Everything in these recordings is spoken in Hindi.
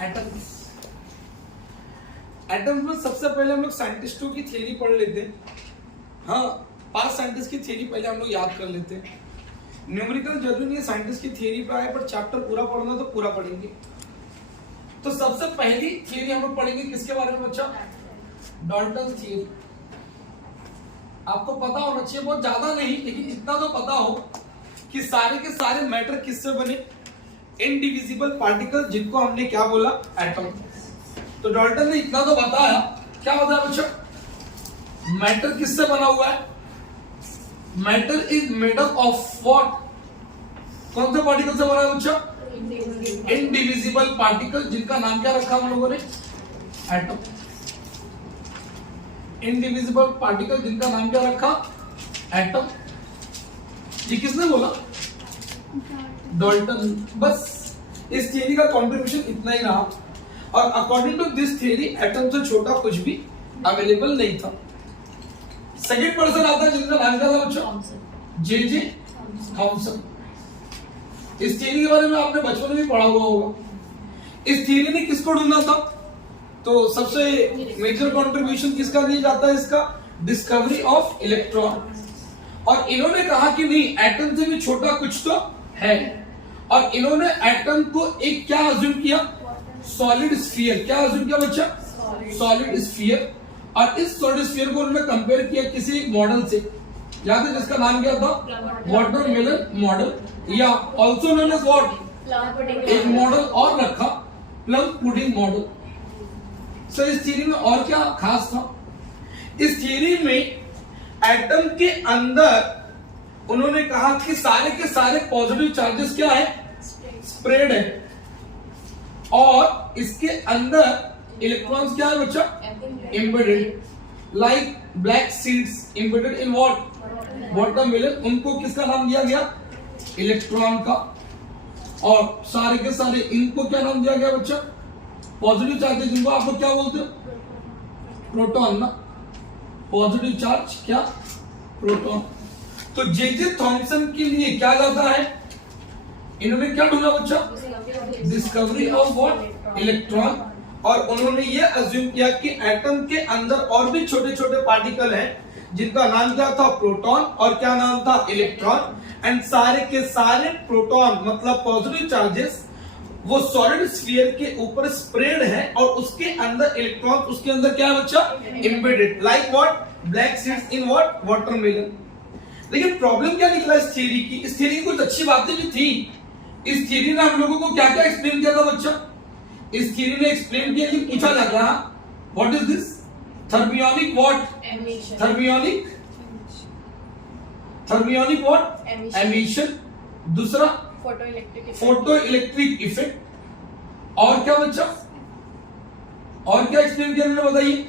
एटम्स। एटम्स में सबसे पहले हम लोग साइंटिस्टों की थ्योरी पढ़ लेते हैं। हाँ, 5 साइंटिस्ट की थ्योरी पहले हम लोग याद कर लेते हैं। न्यूमेरिकल जरूरी नहीं है साइंटिस्ट की थ्योरी पे आए, पर चैप्टर पूरा पढ़ना तो पूरा पढ़ेंगे। तो सबसे पहली थ्योरी हम लोग पढ़ेंगे किसके बारे में बच्चा? Dalton theory. आपको पता होना चाहिए, बहुत ज्यादा नहीं लेकिन इतना तो पता हो कि सारे के सारे मैटर किससे बने? इनडिविजिबल पार्टिकल, जिनको हमने क्या बोला? एटम। तो डाल्टन ने इतना तो बताया। क्या बताया बच्चा? मैटर किससे बना हुआ है? Matter is made up of what? कौन से पार्टिकल से बना है बच्चा? इनडिविजिबल पार्टिकल, जिनका नाम क्या रखा हम लोगों ने? एटम। इनडिविजिबल पार्टिकल, जिनका नाम क्या रखा? एटम। ये किसने बोला? डाल्टन। बस इस थ्योरी का कंट्रीब्यूशन इतना ही रहा। और according to this theory atom से छोटा कुछ भी अवेलेबल नहीं था। सेकंड पर्सन आता है जिनका नाम क्या था बच्चा? J Thomson. इस थ्योरी के बारे में आपने बचपन में भी पढ़ा हुआ होगा। इस थ्योरी ने किसको ढूंढा था? तो सबसे मेजर कंट्रीब्यूशन किसका दिया जाता है इसका? Discovery of electron. और इन्होंने कहा कि नहीं, एटम से भी छोटा कुछ तो है। और इन्होंने एटम को एक क्या अज्यूम किया? Solid sphere. क्या अज्यूम किया बच्चा? Solid sphere. और इस सॉलिड स्फीयर को उन्होंने कंपेयर किया किसी एक मॉडल से। याद है जिसका नाम क्या था? वाटरमेलन मॉडल, या ऑल्सो नोन एज व्हाट? एक मॉडल और रखा, प्लम पुडिंग मॉडल। सो इस थ्योरी में और क्या खास था? इस थ्योरी में एटम के अंदर उन्होंने कहा कि सारे के सारे पॉजिटिव चार्जेस क्या है? स्प्रेड है। और इसके अंदर इलेक्ट्रॉन्स क्या है बच्चा? Embedded. Like black seeds embedded in what? Watermelon. उनको किसका नाम दिया गया? इलेक्ट्रॉन का। और सारे के सारे इनको क्या नाम दिया गया बच्चा? पॉजिटिव चार्जेस, जिनको आप लोग क्या बोलते हो? प्रोटॉन ना। पॉजिटिव चार्ज क्या? प्रोटॉन। तो जे थॉमसन के लिए क्या जाता है? इन्होंने क्या ढूंढा बच्चा? Discovery of what? इलेक्ट्रॉन। और उन्होंने ये अज्यूम किया कि एटम के अंदर और भी छोटे छोटे पार्टिकल हैं जिनका नाम क्या था? प्रोटॉन। और क्या नाम था? इलेक्ट्रॉन। एंड सारे के सारे प्रोटॉन मतलब पॉजिटिव चार्जेस वो सॉलिड स्फीयर के ऊपर स्प्रेड है, और उसके अंदर इलेक्ट्रॉन उसके अंदर क्या है बच्चा? Embedded. Like what? Black seeds in what? Watermelon. लेकिन प्रॉब्लम क्या निकला इस थ्योरी की? इस थ्योरी की कुछ अच्छी बातें भी थी। इस थ्योरी ने हम लोगों को क्या क्या एक्सप्लेन किया था बच्चा? इस थ्योरी ने एक्सप्लेन किया, ये पूछा जाता है what is this? Thermionic what? Thermionic what? Emission. दूसरा फोटो इलेक्ट्रिक इफेक्ट। और क्या बच्चा? और क्या एक्सप्लेन किया उन्होंने, बताइए?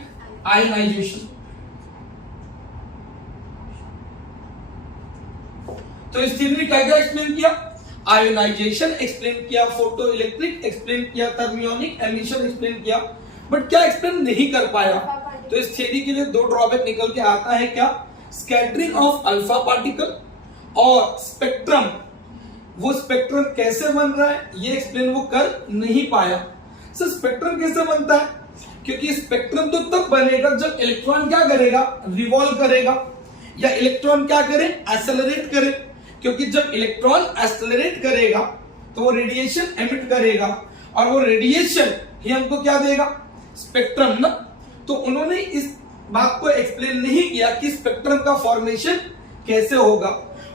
आयनाइजेशन। तो इस थ्योरी ने क्या क्या एक्सप्लेन किया? आयोनाइजेशन एक्सप्लेन किया, फोटो इलेक्ट्रिक एक्सप्लेन किया, थर्मियोनिक एमिशन एक्सप्लेन किया। बट क्या एक्सप्लेन नहीं कर पाया? तो इस थ्योरी के लिए 2 ड्रॉबैक निकल के आता है। क्या? स्कैटरिंग ऑफ अल्फा पार्टिकल और स्पेक्ट्रम। वो स्पेक्ट्रम कैसे बन रहा है ये एक्सप्लेन वो कर नहीं पाया। सर स्पेक्ट्रम कैसे बनता है? क्योंकि स्पेक्ट्रम तो तब बनेगा जब इलेक्ट्रॉन क्या करेगा? रिवॉल्व करेगा, या इलेक्ट्रॉन क्या करे? एक्सेलरेट करे। क्योंकि जब इलेक्ट्रॉन एक्सेलरेट करेगा तो वो रेडिएशन एमिट करेगा, और वो रेडिएशन ही हमको क्या देगा? स्पेक्ट्रम ना। तो उन्होंने इस बात को एक्सप्लेन नहीं किया कि स्पेक्ट्रम का फॉर्मेशन कैसे होगा।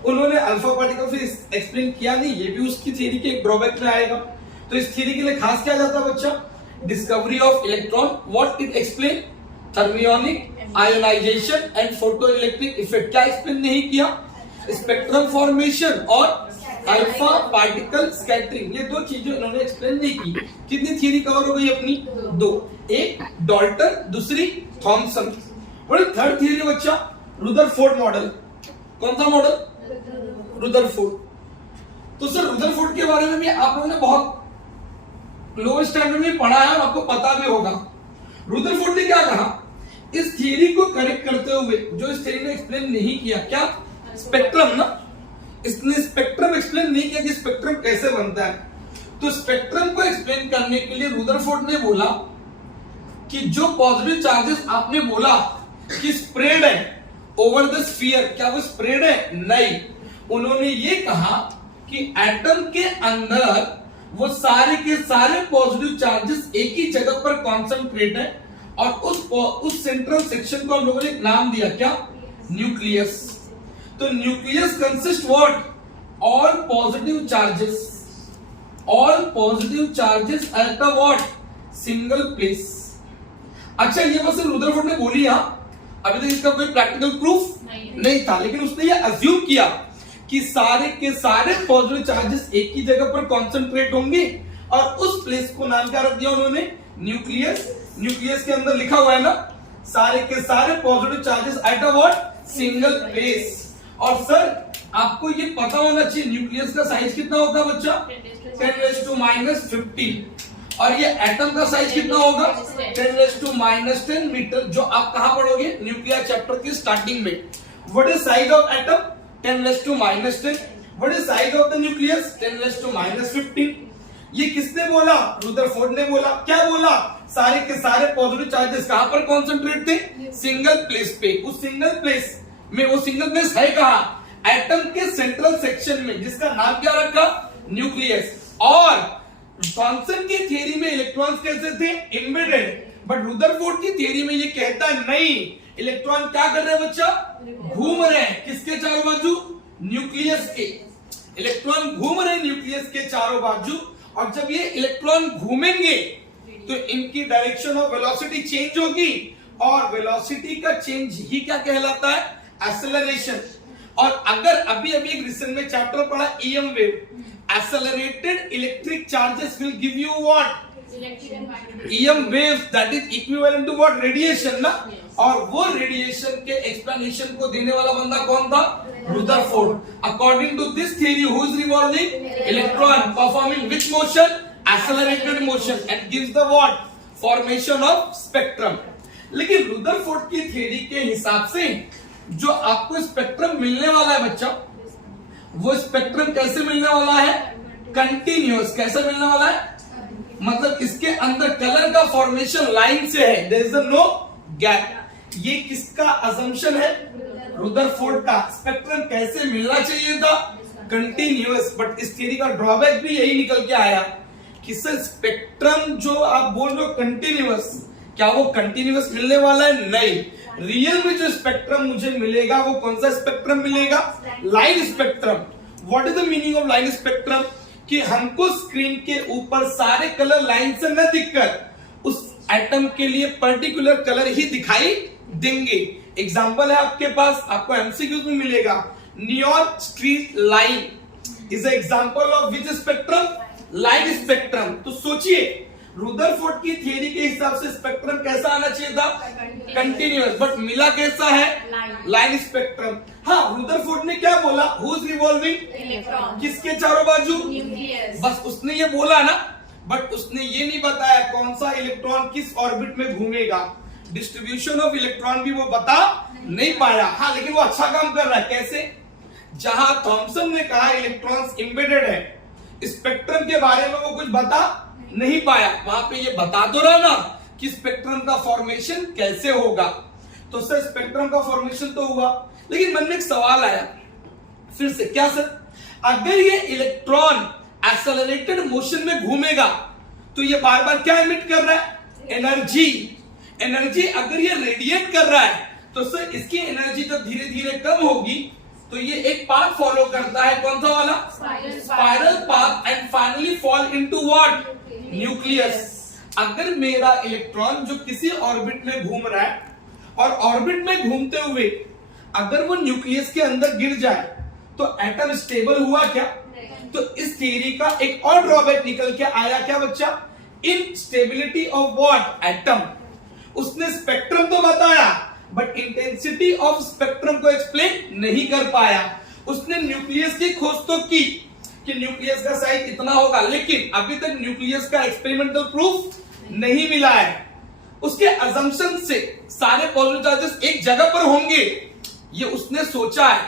उन्होंने अल्फा पार्टिकल से एक्सप्लेन किया नहीं, ये भी उसकी थ्योरी के एक ड्रॉबैक में आएगा। तो इस थ्योरी के लिए खास क्या जाता है बच्चा? Discovery of electron. What it explain? Thermionic, ionisation and photo electric effect. क्या एक्सप्लेन नहीं किया? स्पेक्ट्रम फॉर्मेशन और अल्फा पार्टिकल स्कैटरिंग। ये 2 चीजें उन्होंने एक्सप्लेन नहीं की। कितनी थ्योरी कवर हो गई अपनी? 2। एक डाल्टन, दूसरी थॉमसन। और थर्ड थ्योरी बच्चा रुदरफोर्ड मॉडल। कौन सा मॉडल? रुदरफोर्ड। तो सर रुदरफोर्ड के बारे में भी आप लोगों ने बहुत लोअर स्टैंडर्ड में पढ़ा है और आपको पता भी होगा। रुदरफोर्ड ने क्या कहा? इस थ्योरी को करेक्ट करते हुए जो इस थ्योरी ने एक्सप्लेन नहीं किया, क्या? स्पेक्ट्रम ना। इसने स्पेक्ट्रम एक्सप्लेन नहीं किया कि स्पेक्ट्रम कैसे बनता है। तो स्पेक्ट्रम को एक्सप्लेन करने के लिए रुदरफोर्ड ने बोला कि जो पॉजिटिव चार्जेस आपने बोला कि स्प्रेड है ओवर द स्फीयर, क्या वो स्प्रेड है? नहीं। उन्होंने ये कहा कि एटम के अंदर वो सारे के सारे पॉजिटिव चार्जेस एक ही जगह पर कॉन्सेंट्रेट है और उस सेंट्रल सेक्शन को हम लोगों ने एक नाम दिया, क्या? न्यूक्लियस। तो nucleus consist what? All positive charges at a what? Single place. अच्छा, ये बस रुदरफोर्ड ने बोली, अभी तक इसका कोई प्रैक्टिकल प्रूफ नहीं था, लेकिन उसने ये अज्यूम किया कि सारे के सारे पॉजिटिव चार्जेस एक ही जगह पर कॉन्सेंट्रेट होंगे और उस प्लेस को नाम क्या रख दिया उन्होंने? न्यूक्लियस। न्यूक्लियस के अंदर लिखा हुआ है ना, सारे के सारे positive charges at a what? Single place. और सर आपको ये पता होना चाहिए न्यूक्लियस का साइज कितना होता है बच्चा? 10⁻⁻15। और ये एटम का साइज कितना होगा? 10⁻⁻10 मीटर, जो आप कहां पढ़ोगे? न्यूक्लियर चैप्टर की स्टार्टिंग में। What is size of atom? 10⁻10। What is size of the nucleus? 10⁻15। ये किसने बोला? रुदरफोर्ड ने बोला। क्या बोला? सारे के सारे पॉजिटिव चार्जेस कहां पर कॉन्सेंट्रेट थे? सिंगल प्लेस पे। उस सिंगल प्लेस में, वो सिंगल प्लेस है कहां? एटम के सेंट्रल सेक्शन में, जिसका नाम क्या रखा? न्यूक्लियस। और थॉमसन की थ्योरी में इलेक्ट्रॉन्स कैसे थे? एम्बेडेड। बट रुदरफोर्ड की थ्योरी में ये कहता है नहीं, इलेक्ट्रॉन क्या कर रहे हैं बच्चा? घूम रहे हैं। किसके चारों बाजू? न्यूक्लियस के। इलेक्ट्रॉन घूम रहे हैं न्यूक्लियस के चारों बाजू, और जब ये इलेक्ट्रॉन घूमेंगे तो इनकी डायरेक्शन ऑफ वेलोसिटी चेंज होगी, और वेलोसिटी का चेंज ही क्या कहलाता है? एक्सेलरेशन। और अगर अभी एक रिसेंट में चैप्टर पढ़ा EM wave, accelerated electric charges will give you what? EM waves, that is equivalent to what? Radiation ना? और वो रेडिएशन के एक्सप्लेनेशन को देने वाला बंदा कौन था? Rutherford. According to this theory, who is revolving? Electron performing which motion? Accelerated motion, and gives the what? Formation of spectrum. लेकिन रुदरफोर्ड की थ्योरी के हिसाब से जो आपको स्पेक्ट्रम मिलने वाला है बच्चा, वो स्पेक्ट्रम कैसे मिलने वाला है? कंटिन्यूअस। कैसे मिलने वाला है? मतलब इसके अंदर कलर का फॉर्मेशन लाइन से है, देयर इज नो गैप। ये किसका असम्पशन है? रुदरफोर्ड का। स्पेक्ट्रम कैसे मिलना चाहिए था? कंटिन्यूअस। बट इस थ्योरी का ड्रॉबैक भी यही निकल के आया कि सर स्पेक्ट्रम जो आप बोल रहे हो कंटिन्यूअस, क्या वो कंटिन्यूअस मिलने वाला है? नहीं। रियल में जो स्पेक्ट्रम मुझे मिलेगा वो कौन सा स्पेक्ट्रम मिलेगा? Line spectrum. What is the meaning of line spectrum? कि हमको स्क्रीन के ऊपर सारे कलर लाइन से न दिखकर उस एटम के लिए पर्टिकुलर कलर ही दिखाई देंगे। एग्जांपल है आपके पास, आपको एमसीक्यूज में मिलेगा, neon street line is a example of which spectrum? Line spectrum. तो सोचिए रुदरफोर्ड की थ्योरी के हिसाब से स्पेक्ट्रम कैसा आना चाहिए था? कंटिन्यूअस। बट मिला कैसा है? Line spectrum. हाँ, रुदरफोर्ड ने क्या बोला? Who is revolving? इलेक्ट्रॉन। किसके चारों बाजू? न्यूक्लियस। बस उसने ये बोला ना, बट उसने ये नहीं बताया कौन सा इलेक्ट्रॉन किस ऑर्बिट में घूमेगा। डिस्ट्रीब्यूशन ऑफ इलेक्ट्रॉन भी वो बता नहीं पाया। हाँ, लेकिन वो अच्छा काम कर रहा है। कैसे? जहां थॉमसन ने कहा इलेक्ट्रॉन्स एम्बेडेड है, स्पेक्ट्रम के बारे में वो कुछ बता नहीं पाया, वहां पे ये बता दो रहा ना कि स्पेक्ट्रम का फॉर्मेशन कैसे होगा। तो सर स्पेक्ट्रम का फॉर्मेशन तो हुआ, लेकिन मन में एक सवाल आया फिर से, क्या सर अगर ये इलेक्ट्रॉन एक्सेलरेटेड मोशन में घूमेगा तो ये बार बार क्या एमिट कर रहा है? एनर्जी। एनर्जी अगर ये रेडिएट कर रहा है तो सर इसकी एनर्जी जब धीरे धीरे कम होगी तो ये एक पाथ फॉलो करता है, कौन सा वाला? Spiral path, and finally fall into what? Nucleus. अगर मेरा इलेक्ट्रॉन जो किसी ऑर्बिट में घूम रहा है और ऑर्बिट में घूमते हुए अगर वो न्यूक्लियस के अंदर गिर जाए तो एटम स्टेबल हुआ क्या? तो इस थ्योरी का एक और ड्रॉबैक निकल के आया, क्या बच्चा? Instability of what? एटम। उसने स्पेक्ट्रम तो बताया बट इंटेंसिटी ऑफ स्पेक्ट्रम को एक्सप्लेन नहीं कर पाया। उसने न्यूक्लियस की खोज तो की कि न्यूक्लियस का साइज इतना होगा, लेकिन अभी तक न्यूक्लियस का एक्सपेरिमेंटल प्रूफ नहीं मिला है। उसके अजम्पशन से सारे पॉजिटिव चार्जेस एक जगह पर होंगे, ये उसने सोचा है।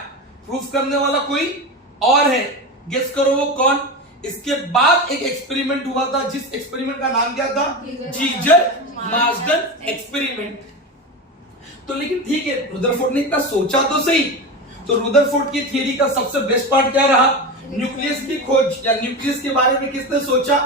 प्रूफ करने वाला कोई और है, गेस करो वो कौन? इसके बाद एक एक्सपेरिमेंट हुआ था, जिस एक्सपेरिमेंट का नाम क्या था? जीजर मार्सडन एक्सपेरिमेंट। तो लेकिन ठीक है, रुदरफोर्ड ने इतना सोचा तो सही। तो रुदरफोर्ड की थ्योरी का सबसे बेस्ट पार्ट क्या रहा? न्यूक्लियस की खोज, या न्यूक्लियस के बारे में किसने सोचा?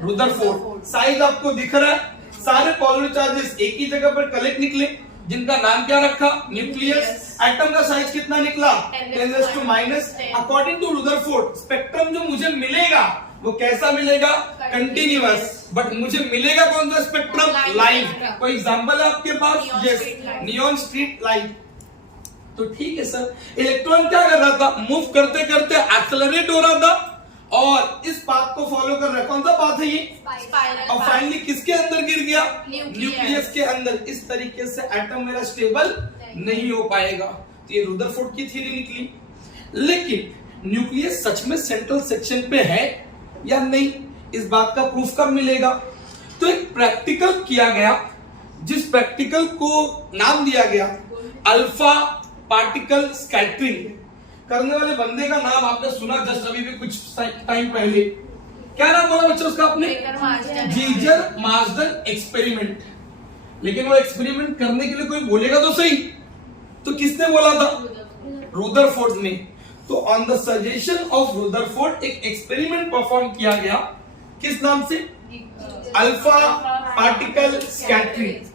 रुदरफोर्ड। साइज आपको दिख रहा है, सारे पॉजिटिव चार्जेस एक ही जगह पर कलेक्ट निकले, जिनका नाम क्या रखा? न्यूक्लियस। एटम का साइज कितना निकला? 10⁻⁻। अकॉर्डिंग टू रुदरफोर्ड, स्पेक्ट्रम जो मुझे मिलेगा वो कैसा मिलेगा? कंटिन्यूअस। बट मुझे मिलेगा कौन सा स्पेक्ट्रम? लाइट। कोई एग्जांपल है आपके पास? Yes, neon street light. तो ठीक है सर, इलेक्ट्रॉन क्या कर रहा था? मूव करते करते एक्सेलरेट हो रहा था, और इस पाथ को फॉलो कर रहा है। कौन सा पाथ है ये? और फाइनली किसके अंदर गिर गया? न्यूक्लियस के अंदर। इस तरीके से एटम मेरा स्टेबल नहीं हो पाएगा। तो ये रुदरफोर्ड की थ्योरी निकली। लेकिन न्यूक्लियस सच में सेंट्रल सेक्शन पे है या नहीं, इस बात का प्रूफ कब मिलेगा? तो एक प्रैक्टिकल किया गया, जिस प्रैक्टिकल को नाम दिया गया अल्फा पार्टिकल स्कैटरिंग। करने वाले बंदे का नाम आपने सुना जस्ट अभी भी कुछ टाइम पहले। क्या नाम बोला बच्चों उसका आपने? जीजर मार्सडन एक्सपेरिमेंट। लेकिन वो एक्सपेरिमेंट करने के लिए कोई बोलेगा तो सही, तो किसने बोला था? रुदरफोर्ड ने। तो on the suggestion of Rutherford एक एक्सपेरिमेंट परफॉर्म किया गया, किस नाम से? Alpha particle scattering.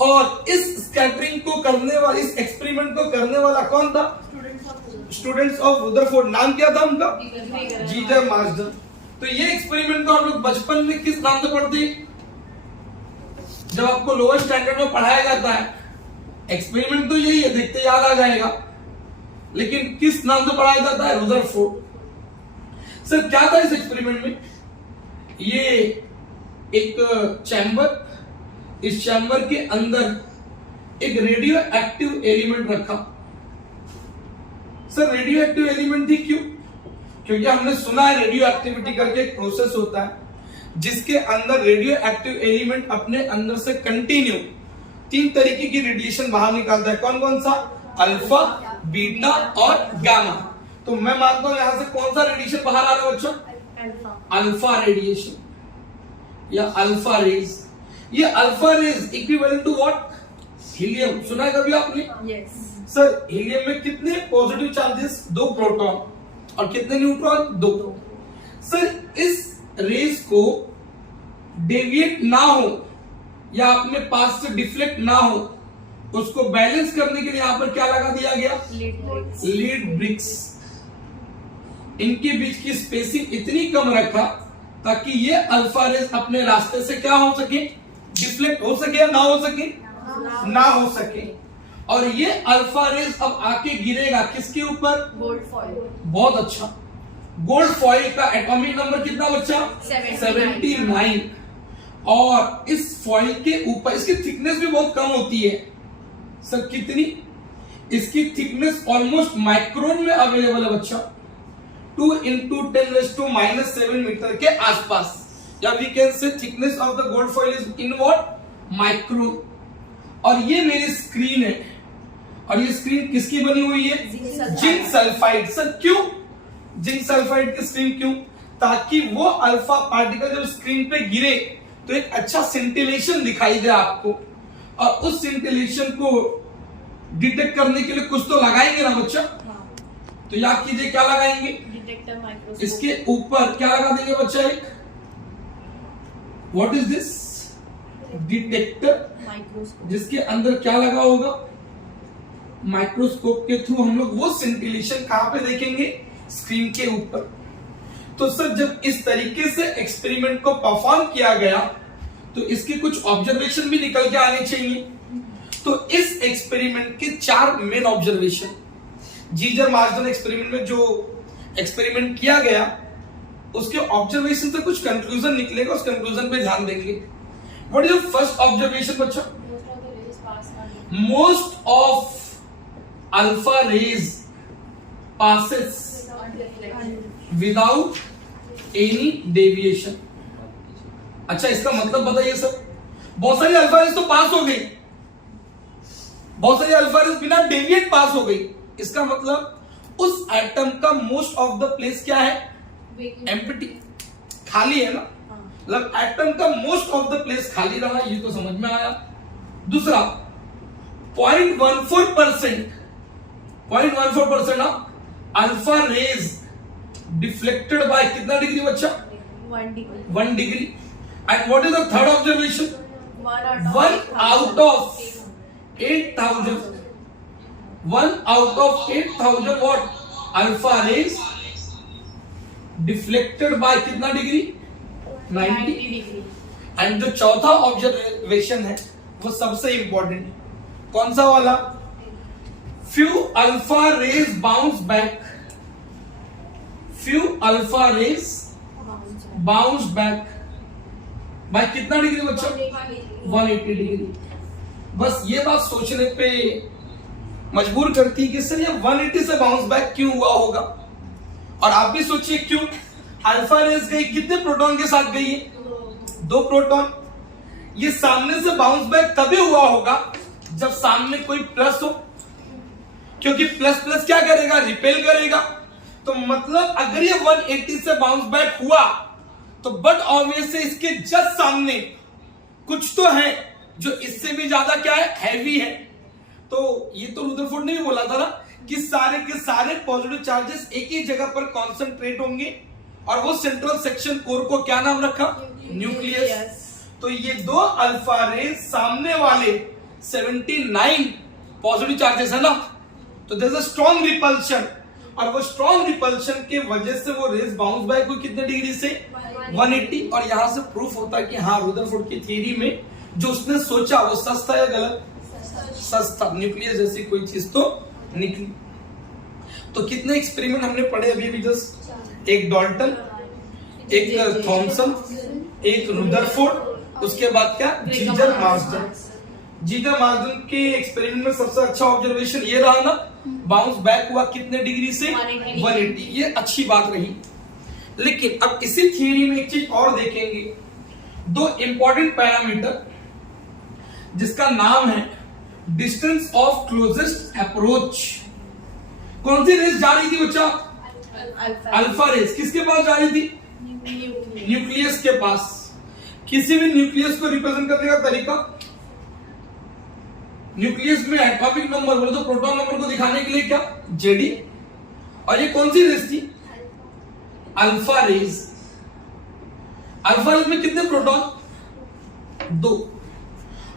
और इस स्कैटरिंग को करने वाला, इस एक्सपेरिमेंट को करने वाला कौन था? Students of Rutherford. नाम क्या था उनका? जीजर मार्सडन। तो ये एक्सपेरिमेंट को हम लोग बचपन में किस नाम से पढ़ते? जब आपको लोअर स्टैंडर्ड में पढ़ाया जाता है, एक्सपेरिमेंट तो यही है, देखते याद आ जाएगा, लेकिन किस नाम से पढ़ाया जाता है? रुदरफोर्ड। सर क्या था इस एक्सपेरिमेंट में? ये एक चैम्बर, इस चैम्बर के अंदर एक रेडियो एक्टिव एलिमेंट रखा। सर रेडियो एक्टिव एलिमेंट थी क्यों? क्योंकि हमने सुना है रेडियो एक्टिविटी करके एक प्रोसेस होता है, जिसके अंदर रेडियो एक्टिव एलिमेंट अपने अंदर से कंटिन्यू 3 तरीके की रेडिएशन बाहर निकालता है। कौन कौन सा? अल्फा, बीटा और गामा। तो मैं मानता हूं यहां से कौन सा रेडिएशन बाहर आ रहा है बच्चों? अल्फा रेडिएशन या अल्फा रेज। ये alpha rays equivalent to what? Helium. सुना है कभी आपने? यस सर हीलियम में कितने पॉजिटिव चार्जेस? 2 प्रोटॉन। और कितने न्यूट्रॉन? 2। सर इस रेज को डेविएट ना हो या अपने पास से डिफ्लेक्ट ना हो, उसको बैलेंस करने के लिए यहां पर क्या लगा दिया गया? Lead bricks. इनके बीच की स्पेसिंग इतनी कम रखा ताकि ये अल्फा रेज अपने रास्ते से क्या हो सके? डिफ्लेक्ट हो सके या ना हो सके? ना हो सके। और ये अल्फा रेज अब आके गिरेगा किसके ऊपर? Gold foil. बहुत अच्छा। गोल्ड फॉइल का एटॉमिक नंबर कितना बच्चा? 79। और इस फॉइल के ऊपर इसकी थिकनेस भी बहुत कम होती है। सर कितनी? इसकी थिकनेस ऑलमोस्ट माइक्रोन में अवेलेबल है बच्चा, 2 × 10⁻⁻7 मीटर के आसपास। या we can say thickness of the gold foil is in what? Micron. और ये मेरी स्क्रीन है, और ये स्क्रीन किसकी बनी हुई है? Zinc sulphide. सर क्यों जिंक सल्फाइड की स्क्रीन क्यों? ताकि वो अल्फा पार्टिकल जब स्क्रीन पे गिरे तो एक अच्छा सिंटिलेशन दिखाई दे आपको, और उस सिंटिलेशन को डिटेक्ट करने के लिए कुछ तो लगाएंगे ना बच्चा? तो याद कीजिए क्या लगाएंगे? Detector microscope. इसके ऊपर क्या लगा देंगे बच्चा? एक what is this? Detector microscope. जिसके अंदर क्या लगा होगा? माइक्रोस्कोप के थ्रू हम लोग वो सिंटिलेशन कहां पे देखेंगे? स्क्रीन के ऊपर। तो सर जब इस तरीके से एक्सपेरिमेंट को परफॉर्म किया गया तो इसके कुछ ऑब्जर्वेशन भी निकल के आने चाहिए। तो इस एक्सपेरिमेंट के 4 मेन ऑब्जर्वेशन, जीजर मार्सडन एक्सपेरिमेंट में जो एक्सपेरिमेंट किया गया उसके ऑब्जर्वेशन से कुछ कंक्लूजन निकलेगा, उस कंक्लूजन पे ध्यान देंगे। What is the first observation बच्चा? Most of alpha rays passes without any deviation। अच्छा इसका मतलब बताइए सर, बहुत सारी अल्फा रेज तो पास हो गई, बहुत सारी अल्फा रेज बिना डेविएट पास हो गई। इसका मतलब उस एटम का मोस्ट ऑफ द प्लेस क्या है? एम्प्टी, खाली है ना, मतलब एटम का मोस्ट ऑफ द प्लेस खाली रहा, ये तो समझ में आया। दूसरा 0.14% ना अल्फा रेज डिफ्लेक्टेड बाय कितना डिग्री बच्चा? 1 degree. And what is the third observation? 1 out of 8,000 what alpha rays deflected by कितना डिग्री? 90 डिग्री। एंड जो चौथा ऑब्जर्वेशन है वो सबसे इंपॉर्टेंट है, कौन सा वाला? few alpha rays bounce back by कितना डिग्री बच्चा? 180 डिग्री। बस ये बात सोचने पे मजबूर करती है कि सर ये 180 से बाउंस बैक क्यों हुआ होगा। और आप भी सोचिए क्यों। अल्फा रेज गई, कितने प्रोटॉन के साथ गई है? 2 प्रोटॉन। ये सामने से बाउंस बैक तभी हुआ होगा जब सामने कोई प्लस हो, क्योंकि प्लस प्लस क्या करेगा? रिपेल करेगा। तो मतलब अगर ये 180 से बाउंस बैक हुआ तो बट ऑब्वियस है इसके जस्ट सामने कुछ तो है जो इससे भी ज्यादा क्या है? हैवी है। तो ये तो रुदरफोर्ड ने भी बोला था ना कि सारे के सारे पॉजिटिव चार्जेस एक ही जगह पर कॉन्सेंट्रेट होंगे, और वो सेंट्रल सेक्शन कोर को क्या नाम रखा? न्यूक्लियस। तो ये 2 अल्फा रेज सामने वाले 79 पॉजिटिव चार्जेस है ना, तो there is a strong repulsion, और वो स्ट्रॉन्ग रिपल्शन के वजह से वो रेज बाउंस बैक हुई कितने डिग्री से? 180। और यहां से प्रूफ होता है कि हाँ रुदरफोर्ड की थ्योरी में जो उसने सोचा वो सच था या गलत? सच था। न्यूक्लियस जैसी कोई चीज तो निकली। तो कितने एक्सपेरिमेंट हमने पढ़े अभी जस्ट? एक डॉल्टन, एक थॉमसन, एक रुदरफोर्ड, उसके बाद क्या? जीजर मार्सडन। जीजर मार्सडन के एक्सपेरिमेंट में सबसे अच्छा ऑब्जर्वेशन ये रहा ना, बाउंस बैक हुआ कितने डिग्री से? 180। ये अच्छी बात रही। लेकिन अब इसी थ्योरी में एक चीज और देखेंगे, 2 इंपॉर्टेंट पैरामीटर जिसका नाम है डिस्टेंस ऑफ क्लोजेस्ट अप्रोच। कौन सी रेस जा रही थी बच्चा? Alpha rays. किसके पास जा रही थी? न्यूक्लियस के पास। किसी भी न्यूक्लियस को रिप्रेजेंट करने का तरीका, न्यूक्लियस में एटॉमिक नंबर बोले तो प्रोटॉन नंबर को दिखाने के लिए क्या? जेडी। और ये कौन सी रेस थी? Alpha rays. अल्फा रेस में कितने प्रोटॉन? 2।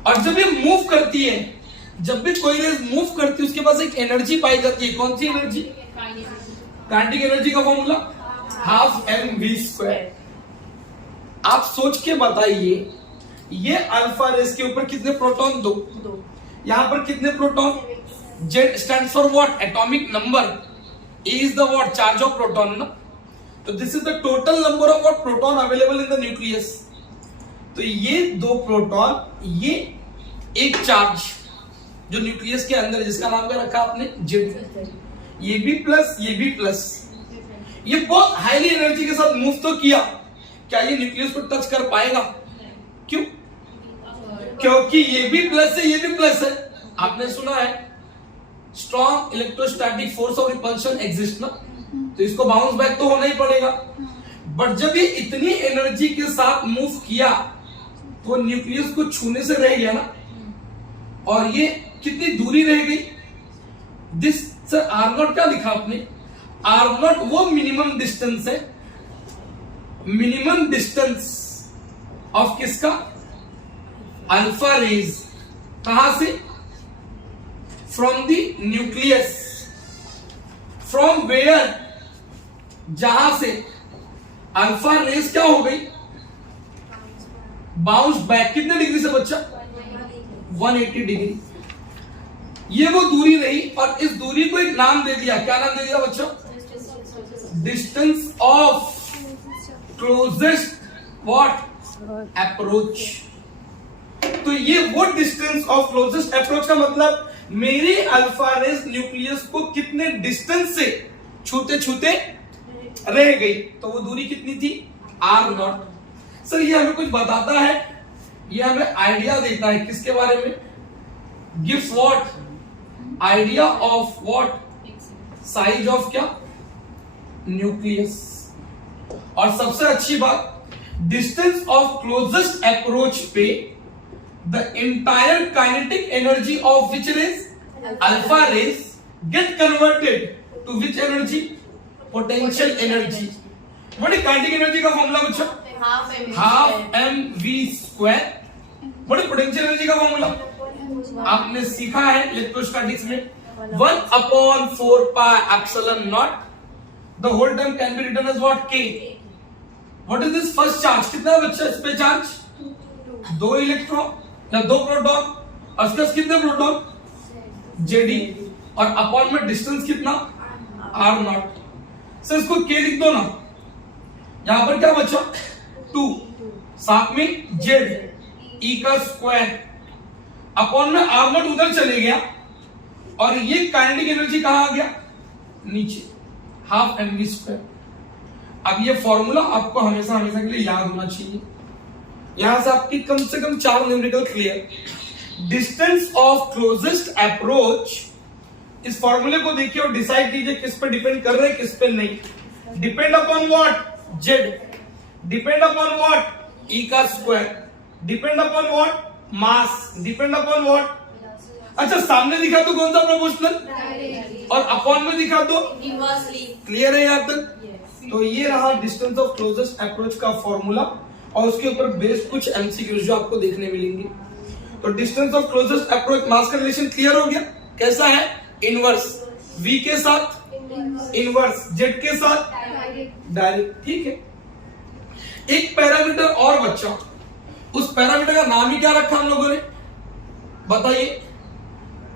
और जब ये मूव करती है, जब भी कोई रेस मूव करती है उसके पास एक एनर्जी पाई जाती है। कौन सी एनर्जी? काइनेटिक एनर्जी का फॉर्मूला 12mv²। आप सोच के बताइए, ये अल्फा रेस के ऊपर कितने प्रोटॉन? 2। यहां पर कितने proton? Z stands for what? Atomic number. E is the what? Charge of proton ना। तो this is the total number of what? Proton available in the nucleus. तो ये 2 प्रोटॉन, ये एक चार्ज जो न्यूक्लियस के अंदर, जिसका नाम क्या रखा आपने? Z। ये भी प्लस, ये भी प्लस। ये बहुत हाईली एनर्जी के साथ मूव तो किया, क्या ये न्यूक्लियस को टच कर पाएगा? क्यों? क्योंकि ये भी प्लस है, ये भी प्लस है। आपने सुना है strong electrostatic force of repulsion exist ना, तो इसको बाउंस बैक तो होना ही पड़ेगा। बट जब ये इतनी एनर्जी के साथ मूव किया तो न्यूक्लियस को छूने से रह गया ना, और ये कितनी दूरी रह गई? दिस सर R0 क्या लिखा आपने? R0 वो मिनिमम डिस्टेंस है, मिनिमम डिस्टेंस ऑफ किसका? Alpha rays. कहां से? From the nucleus. From where? जहां से अल्फा रेज क्या हो गई? Bounce back. कितने डिग्री से बच्चा? 180 डिग्री। ये वो दूरी रही, और इस दूरी को एक नाम दे दिया। क्या नाम दे दिया बच्चा? Distance of closest what? Approach. तो ये वो डिस्टेंस ऑफ क्लोजेस्ट अप्रोच का मतलब मेरी अल्फा रेस न्यूक्लियस को कितने डिस्टेंस से छूते छूते रह गई, तो वो दूरी कितनी थी? R0। सर ये हमें कुछ बताता है, ये हमें आइडिया देता है किसके बारे में? Gives what? Idea of what? Size of क्या? न्यूक्लियस। और सबसे अच्छी बात, डिस्टेंस ऑफ क्लोजेस्ट अप्रोच पे the entire kinetic energy of which rays alpha rays get converted to which energy potential energy. What is kinetic energy का फॉर्मूला बच्चों? Half M V square. What is potential energy का फॉर्मूला? आपने सीखा है इलेक्ट्रोस्टैटिक्स में 1/4 pi epsilon naught, the whole term can be written as what? k। What is this first charge? कितना बच्चा इस पे चार्ज? 2 इलेक्ट्रॉन या 2 प्रोटॉन, और इसके पास कितने प्रोटॉन? Jd, और अपॉन में डिस्टेंस कितना? r not. सर इसको k लिख दो ना, यहां पर क्या बचा? 2, साथ में z e का स्क्वायर, अपॉन में r नॉट उधर चले गया, और ये काइनेटिक एनर्जी कहां आ गया? नीचे, हाफ एम वी स्क्वायर। अब ये फॉर्मूला आपको हमेशा हमेशा के लिए याद होना चाहिए। यहां से आपकी कम से कम 4 numerical clear. Distance of closest approach, इस फॉर्मूले को देखिए और डिसाइड कीजिए किस पे डिपेंड कर रहे हैं, किस पे नहीं। Depend upon what? Z. Depend upon what? E का square. Depend upon what? Mass. Depend upon what? अच्छा, सामने दिखा तो कौन सा प्रोपोर्शनल, और अपॉन में दिखा तो इनवर्सली। क्लियर है यहां तक? तो ये रहा डिस्टेंस ऑफ क्लोजेस्ट अप्रोच का फॉर्मूला, और उसके ऊपर बेस्ड कुछ एमसीक्यूज जो आपको देखने मिलेंगे। तो डिस्टेंस ऑफ क्लोजेस्ट अप्रोच, मास का रिलेशन क्लियर हो गया। कैसा है? इनवर्स, v के साथ इनवर्स, z के साथ डायरेक्ट। ठीक है, एक पैरामीटर और बच्चा, उस पैरामीटर का नाम ही क्या रखा हम लोगों ने? बताइए।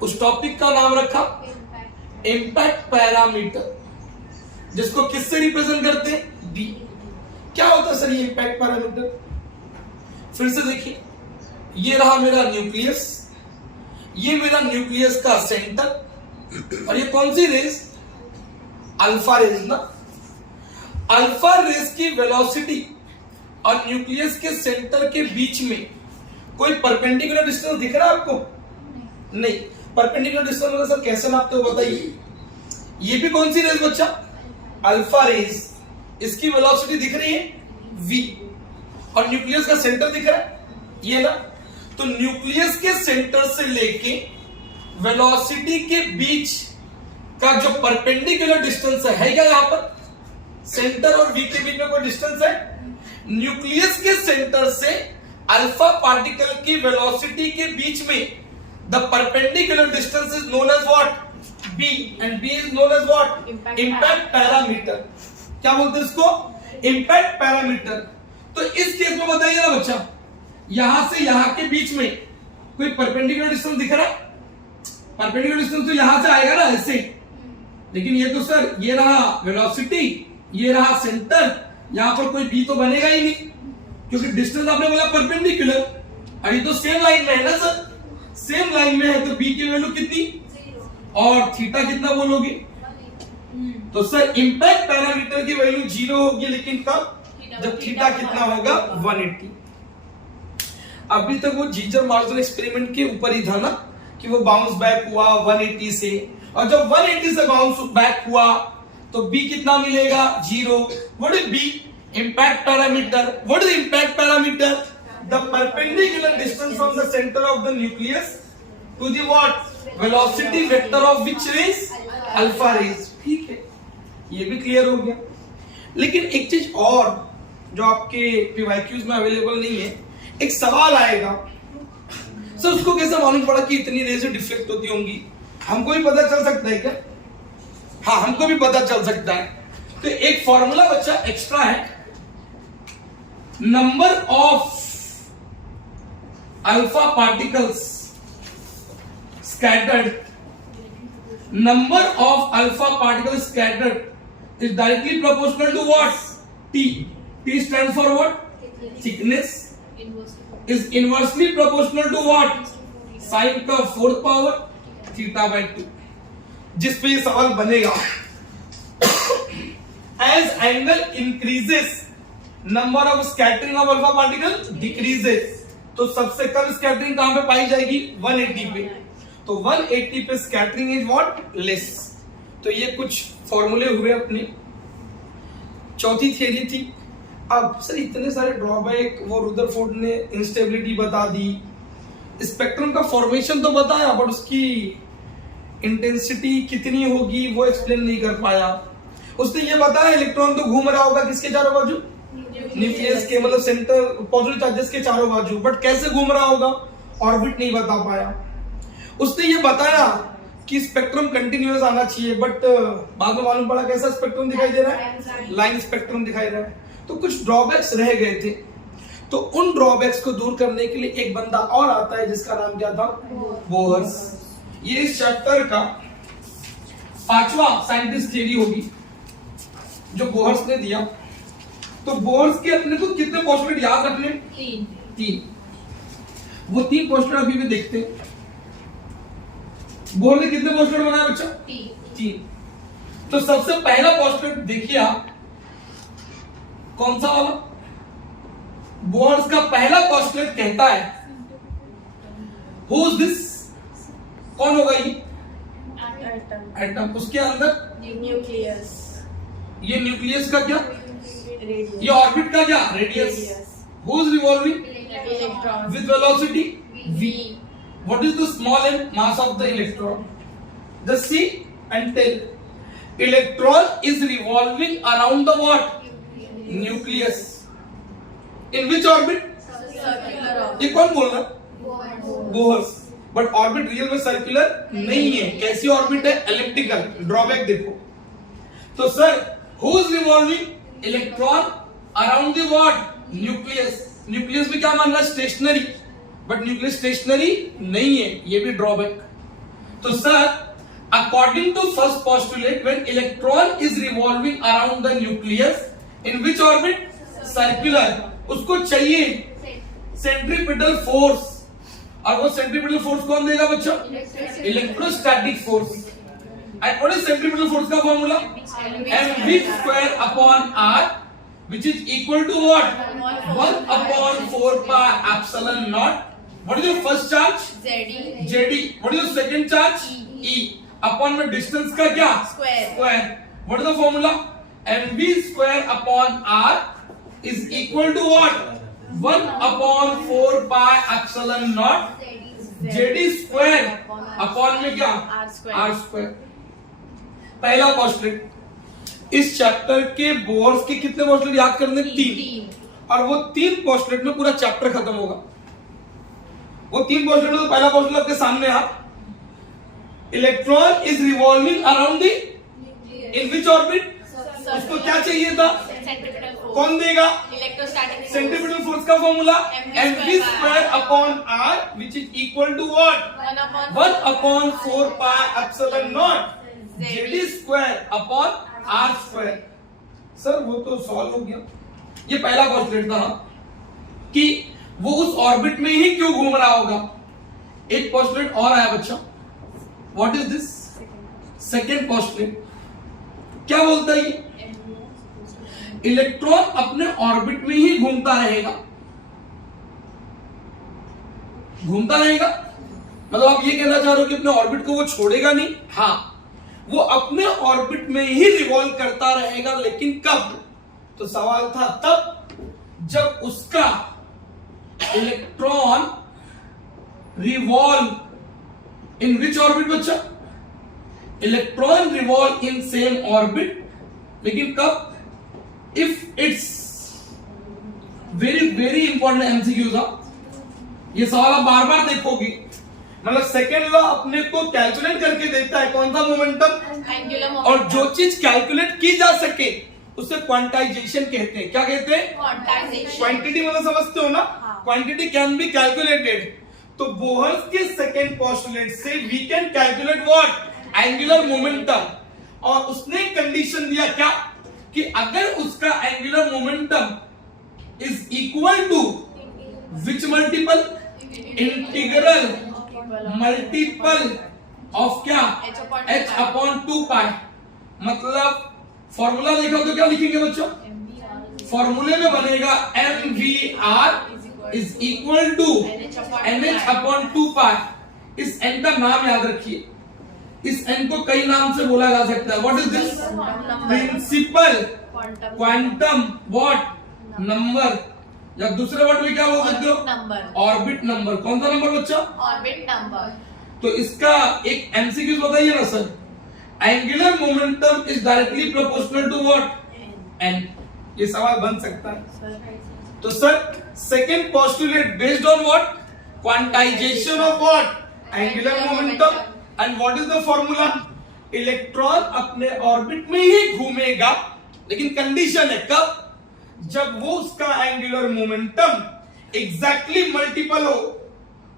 उस टॉपिक का नाम रखा इंपैक्ट पैरामीटर, जिसको किससे रिप्रेजेंट करते हैं? d। क्या होता है सर ये इंपैक्ट पैरामीटर? फिर से देखिए, ये रहा मेरा न्यूक्लियस, ये मेरा न्यूक्लियस का सेंटर, और ये कौन सी रेस? अल्फा रेस ना। अल्फा रेस की वेलोसिटी और न्यूक्लियस के सेंटर के बीच में कोई परपेंडिकुलर डिस्टेंस दिख रहा है आपको? नहीं। परपेंडिकुलर डिस्टेंस मतलब सर कैसे नापते हो बताइए? ये भी कौन सी रेस बच्चा? Alpha rays. इसकी वेलोसिटी दिख रही है v, और न्यूक्लियस का सेंटर दिख रहा है ये ना। तो न्यूक्लियस के सेंटर से लेके वेलोसिटी के बीच का जो परपेंडिकुलर डिस्टेंस है क्या यहां पर? सेंटर और v के बीच में कोई डिस्टेंस है? न्यूक्लियस के सेंटर से अल्फा पार्टिकल की वेलोसिटी के बीच में the perpendicular distance is known as what? b, and b is known as what? Impact parameter. क्या बोलते हैं इसको? Impact parameter. तो इस केस में बताइए ना बच्चा, यहां से यहां के बीच में कोई परपेंडिकुलर डिस्टेंस दिख रहा है? परपेंडिकुलर डिस्टेंस तो यहां से आएगा ना ऐसे, लेकिन ये तो सर ये रहा वेलोसिटी, ये रहा सेंटर, यहां पर कोई बी तो बनेगा ही नहीं, क्योंकि डिस्टेंस आपने बोला परपेंडिकुलर, अभी तो सेम लाइन में है ना सर। सेम लाइन में है तो बी की वैल्यू कितनी? और थीटा कितना बोलोगे? तो सर इंपैक्ट पैरामीटर की वैल्यू 0 होगी, लेकिन कब? जब थीटा कितना होगा? 180। अभी तक वो जीजर मार्शल एक्सपेरिमेंट के ऊपर ही था ना, कि वो बाउंस बैक हुआ 180 से, और जब 180 से बाउंस बैक हुआ तो b कितना मिलेगा? 0। What is b? Impact parameter. What is impact parameter? The perpendicular distance from the centre of the nucleus to the what? Velocity vector of which rays? Alpha rays. ठीक है, ये भी क्लियर हो गया। लेकिन एक चीज और जो आपके पीवाईक्यूज में अवेलेबल नहीं है, एक सवाल आएगा, सर उसको कैसे मालूम पड़ा कि इतनी रेज़ डिफ्लेक्ट होती होंगी? हमको भी पता चल सकता है क्या? हाँ, हमको भी पता चल सकता है। तो एक फॉर्मूला बच्चा एक्स्ट्रा है, number of alpha particles scattered, number of alpha particles scattered is directly proportional to what? T. T stands for what? Thickness. Is inversely proportional to what? Sin का 4th power theta by 2. जिस पे ये सवाल बनेगा, as angle increases, number of scattering of alpha particle decreases. तो सबसे कम स्कैटरिंग कहां पे पाई जाएगी? 180 पे। तो 180 पे स्कैटरिंग इज व्हाट? लेस। तो ये कुछ फॉर्मूले हुए अपने। चौथी थियरी थी अब सर इतने सारे ड्रॉबैक, वो रुदरफोर्ड ने इंस्टेबिलिटी बता दी, स्पेक्ट्रम का फॉर्मेशन तो बताया बट उसकी इंटेंसिटी कितनी होगी वो एक्सप्लेन नहीं कर पाया। उसने ये बताया इलेक्ट्रॉन तो घूम रहा होगा किसके चारों बाजू, न्यूक्लियस के, मतलब सेंटर पॉजिटिव चार्जेस के चारों बाजू, बट कैसे घूम रहा होगा ऑर्बिट नहीं बता पाया। उसने ये बताया कि स्पेक्ट्रम कंटिन्यूअस आना चाहिए, बट बाद में मालूम पड़ा कैसा स्पेक्ट्रम दिखाई दे रहा है, लाइन स्पेक्ट्रम दिखाई रहा है। तो कुछ ड्रॉबैक्स रह गए थे, तो उन ड्रॉबैक्स को दूर करने के लिए एक बंदा और आता है जिसका नाम क्या था, बोहर्स। ये इस चैप्टर का 5वां साइंटिस्ट थ्योरी होगी जो बोहर्स ने दिया। तो बोहर्स के अपने को कितने पोस्टुलेट याद रखने, 3। वो 3 पोस्टुलेट अभी भी देखते हैं। बोहर ने कितने पोस्टुलेट बनाया बच्चा, 3। तो सबसे पहला पोस्टुलेट देखिए आप, कौन सा वाला, बोहर्स का पहला पोस्टुलेट कहता है हु इज दिस, कौन होगा ये, एटम। उसके अंदर न्यूक्लियस, ये न्यूक्लियस का क्या, रेडियस, ये ऑर्बिट का क्या, radius. Who is revolving electron with velocity v, what is the small and mass of the electron, just see and tell. Electron is revolving around the what, nucleus, in which orbit, circular orbit, ये कौन बोल रहा है, बोहर्स। बट ऑर्बिट रियल में सर्कुलर नहीं है, कैसी ऑर्बिट है, एलिप्टिकल। ड्रॉबैक देखो तो sir, who is revolving electron around the what, nucleus. Nucleus में क्या मान रहा है, स्टेशनरी, बट न्यूक्लियस स्टेशनरी नहीं है, ये भी ड्रॉबैक। तो sir according to first postulate, when electron is revolving around the nucleus in which orbit, circular, उसको चाहिए सेंट्रीपिटल फोर्स, और वो सेंट्रीपिटल फोर्स कौन देगा बच्चों, electrostatic force. And what is centripetal force का formula, mv square upon r, which is equal to what, 1 upon 4 pi epsilon naught. What is your first charge, ZD. What is your second charge, E. Upon में डिस्टेंस का क्या, square. What is the formula, mv square upon r is equal to what, 1 upon 4 pi epsilon naught ZD square upon में क्या, r square। पहला पोस्टुलेट। इस चैप्टर के बोहर्स के कितने पोस्टुलेट याद करने, 3, और वो 3 पोस्टुलेट में पूरा चैप्टर खत्म होगा। वो 3 पोस्टुलेट में तो पहला पोस्टुलेट आपके सामने आप, electron is revolving around the, in which orbit, उसको क्या चाहिए था, कौन देगा, इलेक्ट्रोस्टैटिक सेंट्रीपिटल फोर्स का formula mv square upon r which is equal to what, 1 upon 4 pi epsilon naught ZD square upon r square. Sir वो तो सॉल्व हो गया। ये पहला पोस्टुलेट था कि वो उस ऑर्बिट में ही क्यों घूम रहा होगा। एक पोस्टुलेट और आया बच्चा, what is this, second postulate. क्या बोलता है ये, इलेक्ट्रॉन अपने ऑर्बिट में ही घूमता रहेगा, घूमता रहेगा, मतलब आप ये कहना चाह रहे हो कि अपने ऑर्बिट को वो छोड़ेगा नहीं, हाँ वो अपने ऑर्बिट में ही रिवॉल्व करता रहेगा, लेकिन कब, तो सवाल था तब जब उसका electron revolve in which orbit बच्चा, electron revolve in same orbit, लेकिन कब, if it's very very important MCQ था ये सवाल आप बार बार देखोगे। मतलब सेकेंड लॉ अपने को कैलकुलेट करके देखता है कौन सा मोमेंटम, एंगुलर मोमेंटम। और जो चीज कैलकुलेट की जा सके उसे क्वांटाइजेशन कहते हैं। क्या कहते हैं, क्वांटाइजेशन। क्वांटिटी मतलब समझते हो ना, क्वांटिटी कैन बी कैलकुलेटेड। तो बोहर्स के सेकेंड पोस्टुलेट से we can calculate what, angular momentum. और उसने कंडीशन दिया क्या, कि अगर उसका angular momentum is equal to which multiple, integral multiple of क्या, h अपॉन 2 पाई। मतलब फॉर्मूला देखो तो क्या लिखेंगे बच्चों, फॉर्मूले में बनेगा mvr is equal to nh upon 2 pi. इस n का नाम याद रखिए, इस n को कई नाम से बोला जा सकता है। What is this, principal quantum what number, या दूसरे वर्ड में क्या बोल सकते हो? Number, orbit number. कौन सा नंबर बच्चा? Orbit number. तो इसका एक एमसीक्यू बताइए ना sir. Angular momentum is directly proportional to what? N. ये सवाल बन सकता है। तो sir second postulate based on what? Quantization of what? Angular momentum. And what is the formula? Electron अपने ऑर्बिट में ही घूमेगा, लेकिन कंडीशन है कब? जब वो उसका एंगुलर मोमेंटम एग्जैक्टली मल्टीपल हो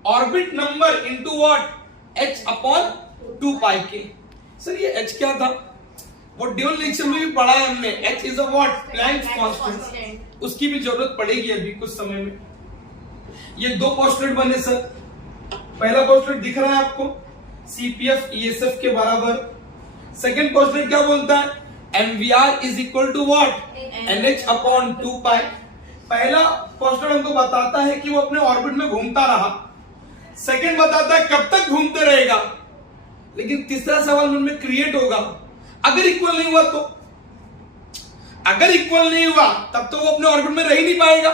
orbit number into what? h upon 2 पाई के। सर ये h क्या था? वो ड्यूल लेक्चर में भी पढ़ा है हमने। h is a what? Planck's constant. उसकी भी जरूरत पड़ेगी अभी कुछ समय में। ये दो पोस्टुलेट बने सर। पहला पोस्टुलेट दिख रहा है आपको, CPF ESF के बराबर। सेकेंड पोस्टुलेट क्या बोलता है? MVR is equal to what? NH upon 2 pi. पहला पोस्टुलेट हमको बताता है कि वो अपने ऑर्बिट में घूमता रहा। सेकेंड बताता है कब तक घूमते रहेगा। लेकिन तीसरा सवाल मन में क्रिएट होगा, अगर इक्वल नहीं हुआ तो? अगर इक्वल नहीं हुआ तब तो वो अपने ऑर्बिट में रह ही नहीं पाएगा।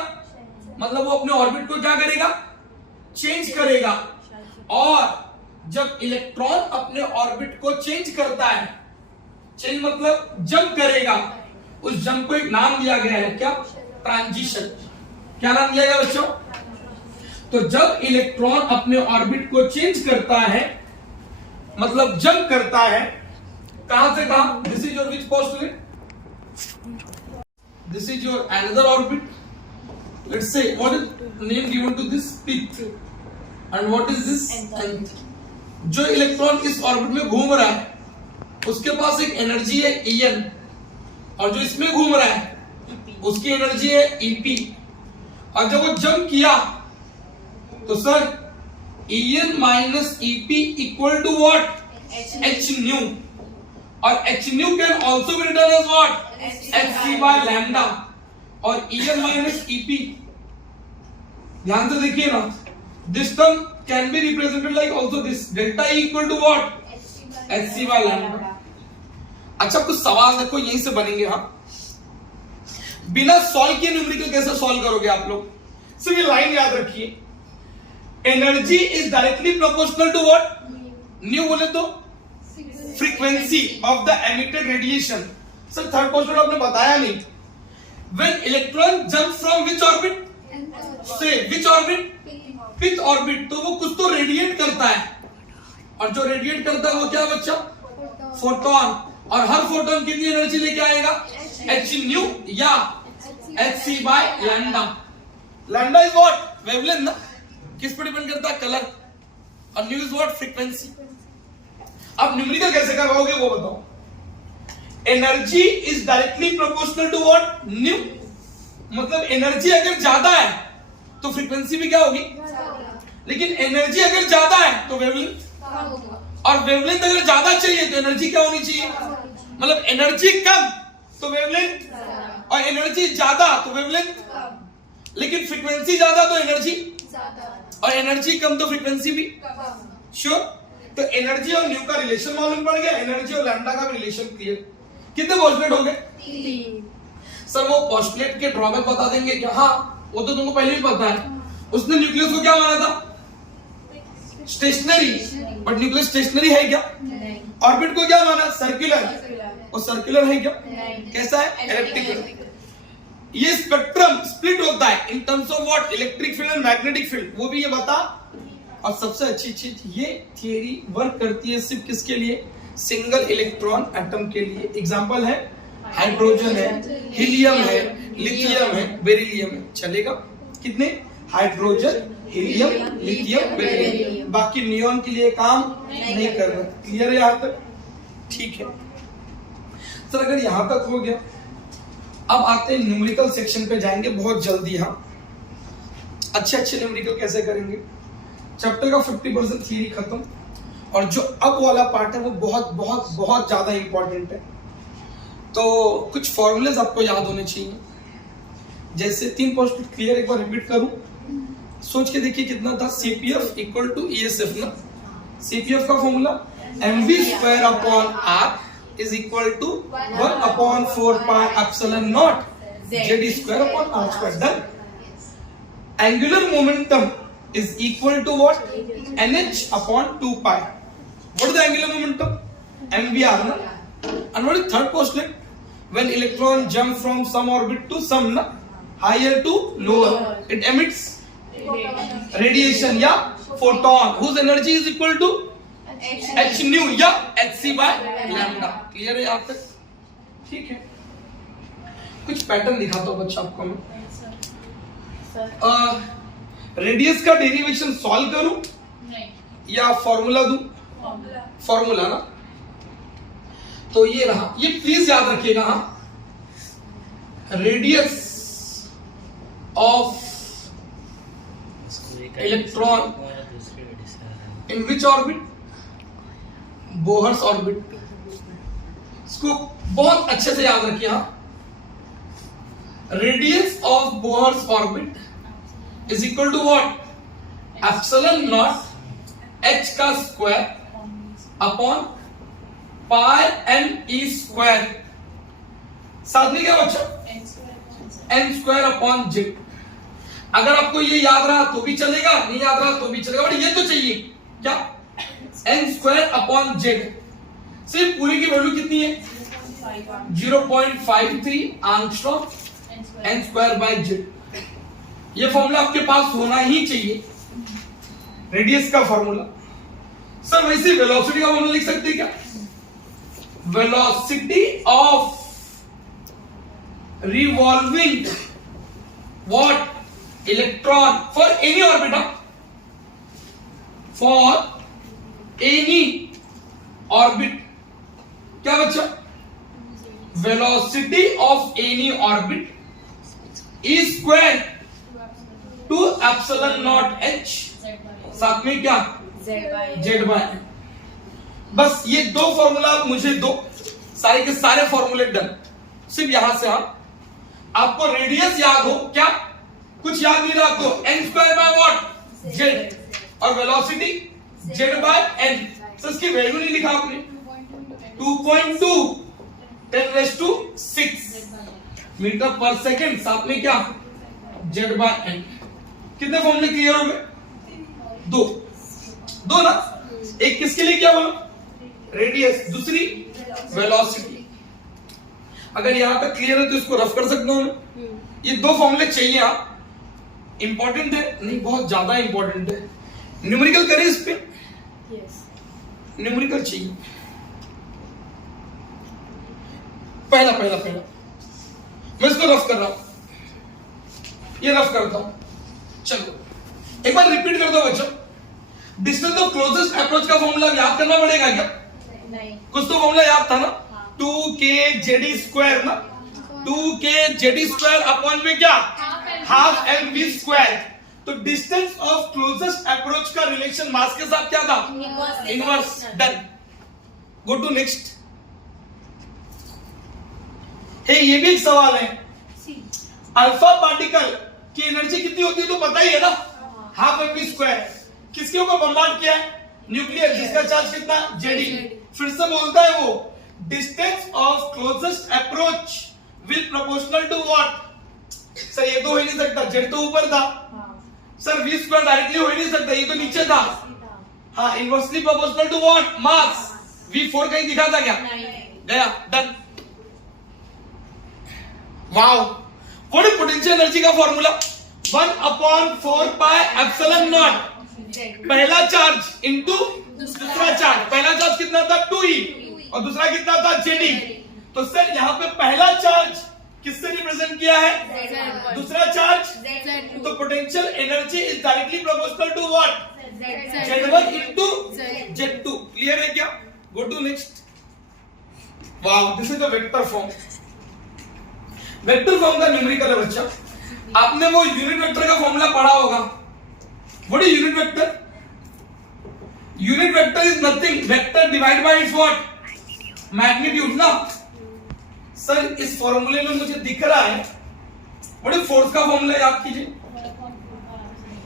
मतलब वो अपने ऑर्बिट को क्या करेगा? चेंज करेगा। और जब इलेक्ट्रॉन अपने ऑर्बिट को चेंज करता है, चेंज मतलब जंप करेगा, उस जंप को एक नाम दिया गया है, क्या? ट्रांजिशन। क्या नाम दिया गया बच्चों? तो जब इलेक्ट्रॉन अपने ऑर्बिट को चेंज करता है, मतलब जंप करता है, कहां से कहां? This is your which postulate? This is your another orbit. Let's say what is name given to this? pith। And what is this? nth। जो इलेक्ट्रॉन इस ऑर्बिट में घूम रहा है उसके पास एक एनर्जी है En, और जो इसमें घूम रहा है उसकी एनर्जी है Ep। और जब वो जंप किया तो sir En minus Ep equal to what? h nu. और h nu can also be written as what? hc by lambda. और En माइनस Ep, ध्यान से देखिए ना, this term can be represented like also this, delta E equal to what? hc by lambda. अच्छा कुछ सवाल देखो यहीं से बनेंगे। हाँ, बिना सॉल्व किए न्यूमेरिकल कैसे सॉल्व करोगे आप लोग? सिर्फ ये लाइन याद रखिए, energy is directly proportional to what? Nu बोले तो frequency of the emitted radiation. Sir third postulate आपने बताया नहीं। When electron jump from which orbit? से विच ऑर्बिट? Fifth orbit. तो वो कुछ तो रेडिएट करता है, और जो रेडिएट करता है वो क्या बच्चा? फोटोन। और हर फोटोन कितनी एनर्जी लेके आएगा? h न्यू या hc by lambda. Lambda is what? Wavelength ना? किस पर डिपेंड करता है? कलर। और न्यू इज व्हाट? फ्रीक्वेंसी। अब न्यूमेरिकल कैसे करवाओगे वो बताओ। Energy is directly proportional to what? Nu. मतलब एनर्जी अगर ज्यादा है तो फ्रीक्वेंसी भी क्या होगी? लेकिन एनर्जी अगर ज्यादा है तो वेवलेंथ, और वेवलेंथ अगर ज्यादा चाहिए तो एनर्जी क्या होनी चाहिए? मतलब एनर्जी कम तो वेवलेंथ, और एनर्जी ज्यादा तो वेवलेंथ। लेकिन फ्रीक्वेंसी ज्यादा तो एनर्जी, और एनर्जी कम तो फ्रीक्वेंसी भी। श्योर? तो एनर्जी और न्यू का रिलेशन मालूम पड़ गया, एनर्जी और लैम्डा का भी रिलेशन क्लियर। कितने पोस्टुलेट हो गए? 3। सर वो पोस्टुलेट के ड्रॉबैक बता देंगे क्या? हाँ वो तो तुमको पहले भी पता है। उसने न्यूक्लियस को क्या माना था? स्टेशनरी। बट न्यूक्लियस स्टेशनरी है क्या? ऑर्बिट को क्या माना? सर्कुलर। और सर्कुलर है क्या? कैसा है? एलिप्टिकल। ये स्पेक्ट्रम स्प्लिट होता है in terms of what? Electric field and magnetic field. वो भी ये बता। और सबसे अच्छी चीज, ये थियरी वर्क करती है सिर्फ किसके लिए? सिंगल इलेक्ट्रॉन एटम के लिए। एग्जांपल है हाइड्रोजन है, हीलियम है, लिथियम है, बेरिलियम है। चलेगा? कितने? Hydrogen, helium, lithium, beryllium. बाकी नियॉन के लिए काम नहीं कर रहा। क्लियर है यहां तक? ठीक है सर, अगर यहां तक हो गया, अब आते हैं न्यूमेरिकल सेक्शन पे जाएंगे बहुत जल्दी। हाँ, अच्छे न्यूमेरिकल कैसे करेंगे? चैप्टर का 50% थियरी खत्म, और जो अब वाला पार्ट है वो बहुत बहुत बहुत ज्यादा इंपॉर्टेंट है। तो कुछ फॉर्मूलेज आपको याद होने चाहिए। जैसे 3 पोस्टुलेट क्लियर, एक बार रिपीट करूं, सोच के देखिए कितना था? CPF इक्वल टू ESF ना। CPF का formula mv square upon r is equal to 1/4 pi epsilon naught Z square upon R square. Done. Angular momentum is equal to what? NH upon 2 pi. What is the angular momentum? MVR ना। And what is third postulate? When electron jump from some orbit to some na, higher to lower, it emits radiation या photon whose energy is equal to h nu या hc by lambda। क्लियर है यहाँ तक? ठीक है। कुछ पैटर्न दिखाता हूँ बच्चा आपको मैं। रेडियस का डेरिवेशन सॉल्व करूं या फॉर्मूला दूं? फॉर्मूला ना। तो ये रहा, ये प्लीज याद रखिएगा। Radius of electron in which orbit? Bohr's orbit. इसको बहुत अच्छे से याद रखिए। Radius of Bohr's orbit is equal to what? Epsilon naught H का square upon pi N E square. साथ में क्या बच्चा? N square upon Z. अगर आपको ये याद रहा तो भी चलेगा, नहीं याद रहा तो भी चलेगा, बट ये तो चाहिए क्या? N square upon Z. सिर्फ पूरी की वैल्यू कितनी है? 0.53 angstrom N square by Z. ये फॉर्मूला आपके पास होना ही चाहिए, रेडियस का फॉर्मूला। सर वैसे वेलोसिटी का फॉर्मूला लिख सकते हैं क्या? velocity of revolving what electron for any orbit, for any orbit क्या बच्चा? velocity of any orbit is square to epsilon naught h, साथ में क्या? z by। बस ये दो फॉर्मूला आप मुझे दो, सारे के सारे फॉर्मूले डन। सिर्फ यहां से आपको रेडियस याद हो क्या? कुछ याद नहीं रहा तो N square by what? Z. और velocity Z by N. Sir इसकी वैल्यू नहीं लिखा आपने? 2.2 10⁶ मीटर पर सेकेंड, साथ में क्या? Z by N. कितने फॉर्मूले क्लियर हो गए? दो ना। एक किसके लिए क्या बोला? रेडियस, दूसरी वेलोसिटी। अगर यहां तक क्लियर है तो इसको रफ कर सकता हूं मैं। ये दो फॉर्मूले चाहिए। आप इंपॉर्टेंट है नहीं, बहुत ज्यादा इंपॉर्टेंट है। न्यूमेरिकल करें इस पे? न्यूमेरिकल चाहिए। पहला मैं इसको रफ कर रहा हूं, ये रफ करता हूं। चलो एक बार रिपीट कर दो बच्चों। डिस्टेंस ऑफ क्लोजेस्ट अप्रोच का फॉर्मूला याद करना पड़ेगा क्या? नहीं। कुछ तो फॉर्मूला याद था ना? 2k जेडी स्क्वायर ना। 2k जेडी स्क्वायर अपॉन में क्या? Half M V square. तो डिस्टेंस ऑफ क्लोजेस्ट अप्रोच का रिलेशन मास के साथ क्या था? Inverse. Done. Go to next. ये भी एक सवाल है। अल्फा पार्टिकल की एनर्जी कितनी होती है तो पता ही है ना? Half M V square. किसके ऊपर बम्बार्ड किया है? न्यूक्लियर, जिसका चार्ज कितना? जेडी। फिर से बोलता है वो, distance of closest approach will proportional to what? Sir ये तो हो ही नहीं सकता, जेड तो ऊपर था। सर वी स्क्वायर डायरेक्टली हो ही नहीं सकता, ये तो नीचे था। हाँ, inversely proportional to what? Mass. V4 कहीं दिखा था क्या? गया। Done. Wow, what is potential energy का फॉर्मूला? 1/4 pi epsilon naught. पहला चार्ज इनटू दूसरा चार्ज। पहला चार्ज कितना था? 2e और दूसरा कितना था? जेडी। तो सर यहाँ पे पहला चार्ज किससे रिप्रेजेंट किया है? दूसरा चार्ज। तो potential energy is directly proportional to what? Z1 into Z2। Clear है क्या? Go to next. Wow, this is the vector form. Vector form का न्यूमेरिकल है बच्चा। आपने वो यूनिट वेक्टर का फॉर्मूला पढ़ा होगा। What is unit vector? Unit vector is nothing, vector divide by it's what? Magnitude ना। सर इस फॉर्मूले में मुझे दिख रहा है, व्हाट इज फोर्स का फॉर्मूला? याद कीजिए।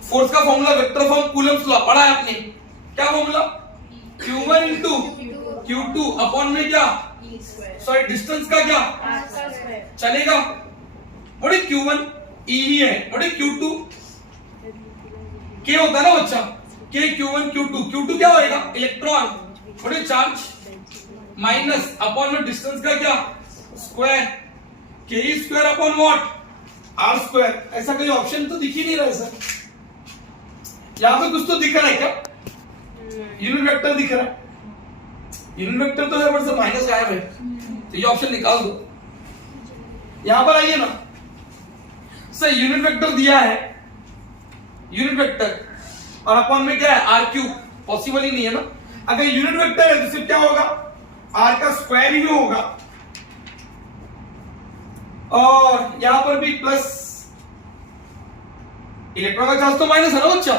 फोर्स का formula vector form Coulomb's law पढ़ा है आपने। क्या formula? Q1 into Q2 upon में क्या? सॉरी डिस्टेंस का क्या? चलेगा? What is Q1? E ही है. What is Q2? K होता है ना बच्चा. K Q1 Q2. Q2 क्या होएगा? Electron. What is charge? Minus upon में डिस्टेंस का क्या? Square. K square upon what? R square. ऐसा कोई ऑप्शन तो दिख ही नहीं रहा है सर. यहां पे कुछ तो दिख रहा है क्या? यूनिट वेक्टर दिख रहा है. यूनिट वेक्टर तो है बट सर माइनस गायब है. तो ये ऑप्शन निकाल दो. यहां पर आइए ना सर. यूनिट वेक्टर दिया है. यूनिट वेक्टर और अपॉन में क्या है? Are cube. पॉसिबल ही नहीं है ना. अगर यूनिट वेक्टर है तो सिर्फ क्या होगा? आर का स्क्वायर ही होगा. और यहां पर भी प्लस. इलेक्ट्रॉन का चार्ज तो माइनस है ना बच्चा.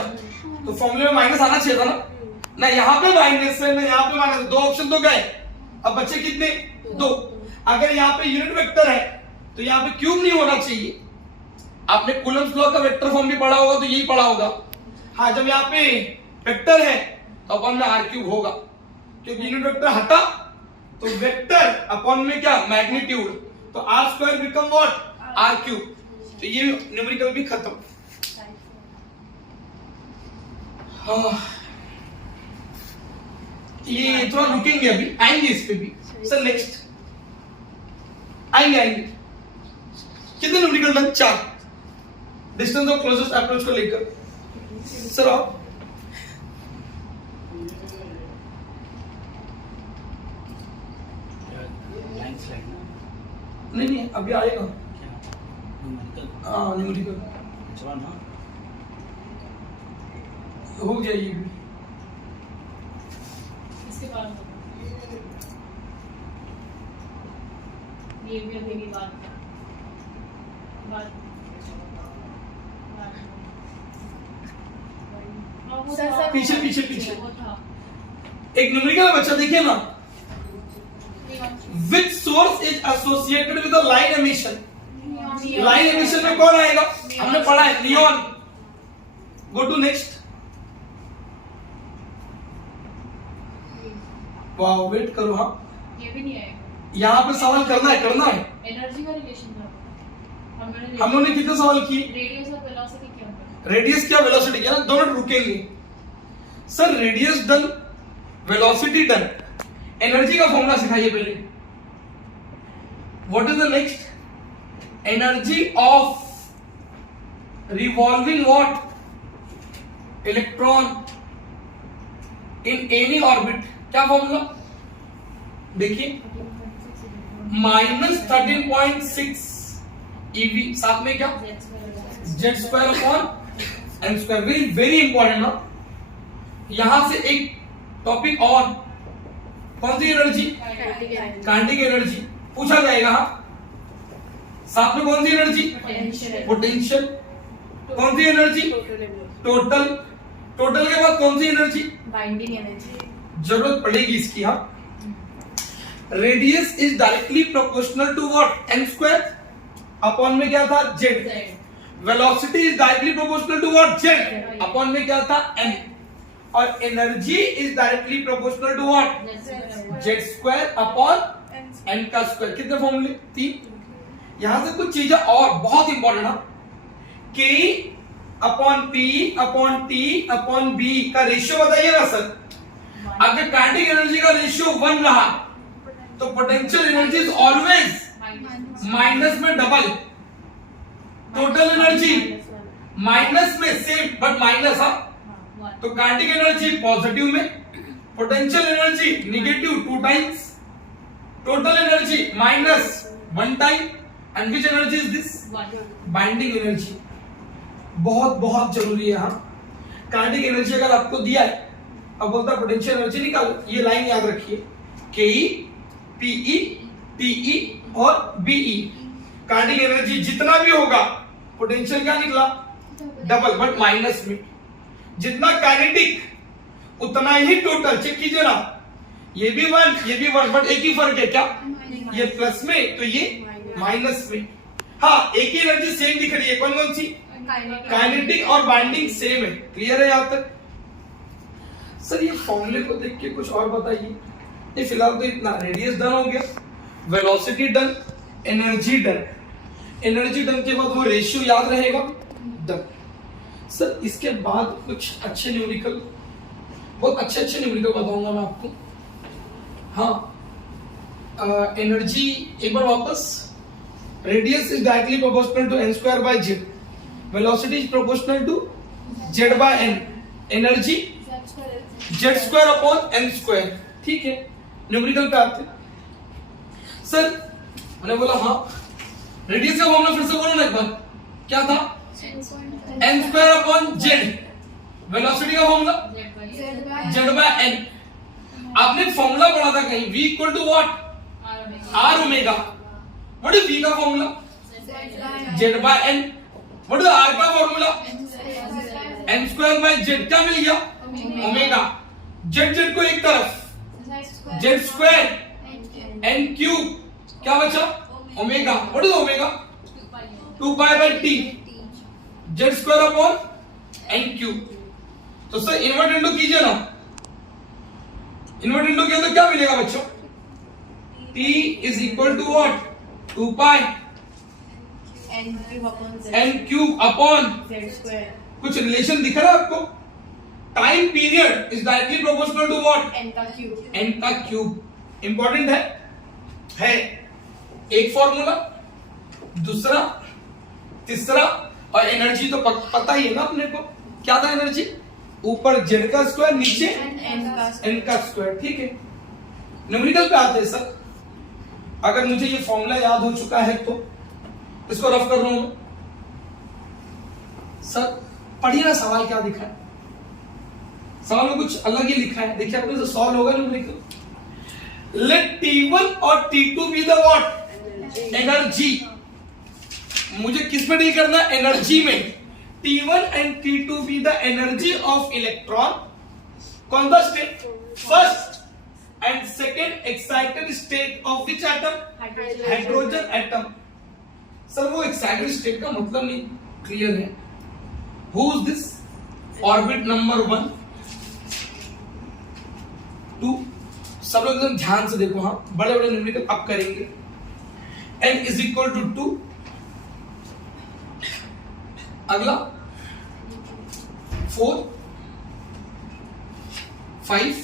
तो फॉर्मूले में माइनस आना चाहिए था ना. ना यहां पे माइनस है ना यहां पे माइनस. दो ऑप्शन तो गए. अब बच्चे कितने? दो. अगर यहां पे यूनिट वेक्टर है तो यहां पे क्यूब नहीं होना चाहिए. आपने कूलम्स लॉ का वेक्टर फॉर्म भी पढ़ा होगा तो यही पढ़ा होगा. हाँ जब यहाँ पे वेक्टर है तो अपॉन में आर क्यूब होगा. क्योंकि यूनिट वेक्टर हटा तो वेक्टर अपॉन में क्या? मैग्नीट्यूड. तो R square become what? R cube. तो ये न्यूमेरिकल भी खत्म. हाँ ये थोड़ा रुकेंगे अभी. आएंगे इस पे भी सर. नेक्स्ट आएंगे. कितने numerical done? 4. Distance of closest approach को लेकर सर आप नहीं अभी आएगा. हाँ न्यूमेरिकल हो गया ये भी. इसके बाद ये भी अभी की बात पीछे एक न्यूमेरिकल बच्चा देखिए ना. Which source is associated with the line emission. Line emission में कौन आएगा? हमने पढ़ा है neon. Go to next. Wow wait करो. हाँ ये भी नहीं आएगा. यहाँ पे सवाल करना है एनर्जी का रिलेशन था. हम लोगों ने कितने सवाल किए? रेडियस और वेलोसिटी क्या होता रेडियस क्या वेलोसिटी क्या? 2 मिनट रुकेंगे sir. Radius done, velocity done. Energy का फॉर्मूला सिखाइए पहले. What is the next? Energy of revolving what? Electron in any orbit. क्या फॉर्मूला? देखिए -13.6 eV. साथ में क्या? Z square upon M square. Very very important ना. यहां से एक टॉपिक और. कौन सी एनर्जी? काइनेटिक एनर्जी पूछा जाएगा. साथ में कौन सी एनर्जी? पोटेंशियल. कौन सी एनर्जी? टोटल. टोटल के बाद कौन सी एनर्जी? Binding energy. जरूरत पड़ेगी इसकी. हाँ radius is directly proportional to what? M square. Upon में क्या था? Z. Velocity is directly proportional to what? Z. Upon में क्या था? एम. और energy is directly proportional to what? Z square upon M का स्क्वायर. कितने फॉर्मूले? 3. यहां से कुछ चीजें और बहुत इंपॉर्टेंट है. K upon P upon T upon B का रेशियो बताइए ना सर. अगर काइनेटिक एनर्जी का रेशियो 1 रहा तो potential energy is always minus में डबल. टोटल एनर्जी माइनस में सेम बट माइनस. हाँ तो काइनेटिक एनर्जी पॉजिटिव में, potential energy negative 2 times, total energy -1 time. And which energy is this? Binding energy. बहुत बहुत जरूरी है. हाँ काइनेटिक एनर्जी अगर आपको दिया है अब बोलता है पोटेंशियल एनर्जी निकालो. ये लाइन याद रखिए. केई, पीई, टीई और बीई. काइनेटिक एनर्जी जितना भी होगा पोटेंशियल क्या निकला? डबल बट माइनस में. जितना काइनेटिक उतना ही टोटल. चेक कीजिए ना. ये भी 1 ये भी 1 बट एक ही फर्क है. क्या? ये प्लस में तो ये माइनस में. हाँ एक ही एनर्जी सेम दिख रही है. कौन कौन सी? काइनेटिक और बाइंडिंग सेम है. क्लियर है यहां तक? सर ये फॉर्मूले को देख के कुछ और बताइए. ये फिलहाल तो इतना. रेडियस डन हो गया, velocity done, energy done. Energy term के बाद वो रेशियो याद रहेगा। डन सर, इसके बाद कुछ अच्छे न्यूमेरिकल, बहुत अच्छे अच्छे न्यूमेरिकल बताऊंगा मैं आपको। हाँ, एनर्जी एक बार वापस, radius is directly proportional to n square by z, velocity is proportional to z by n, energy z square upon n square. ठीक है, न्यूमेरिकल पे आते हैं। सर मैंने बोला हाँ, रेडियस का फॉर्मूला फिर से बोलो ना एक बार, क्या था? n square upon z, velocity का फॉर्मूला z बाय n। आपने फॉर्मूला पढ़ा था कहीं, v equal to what? r omega. What is v का formula? z by n। What is r का formula? n square by z। क्या मिल गया? ओमेगा। z को एक तरफ, z स्क्वायर n क्यूब, क्या बचा? Omega. What is omega? 2 pi by t, z square upon n cube. तो सर इन्वर्ट इंटू कीजिए ना, इन्वर्ट इंटू किया तो क्या मिलेगा बच्चों? t is equal to what? 2 pi n cube upon, कुछ रिलेशन दिख रहा है आपको? Time period is directly proportional to what? n का क्यूब। इंपॉर्टेंट है एक फॉर्मूला, दूसरा, तीसरा, और एनर्जी तो पता ही है ना अपने को, क्या था एनर्जी? ऊपर z का स्क्वायर, नीचे n का स्क्वायर। ठीक है, न्यूमेरिकल पे आते हैं सर। अगर मुझे ये फॉर्मूला याद हो चुका है तो इसको रफ कर रहा हूं सर। पढ़िए ना सवाल क्या दिखा है, सवाल में कुछ अलग ही लिखा है, देखिए आपको सॉल्व होगा न्यूमेरिकल। लेट T1 और T2 be the what? Energy. मुझे किस में डील करना है? एनर्जी में। T1 and T2 be the energy of electron. कौन सा state? First and second excited state of which atom? Hydrogen atom. Sir वो एक्साइटेड स्टेट का मतलब नहीं क्लियर है। Who is this? Orbit number 1, 2। सब लोग एकदम ध्यान से देखो, हाँ, बड़े बड़े न्यूमेरिकल अब करेंगे। n is equal to 2। अगला 4, 5,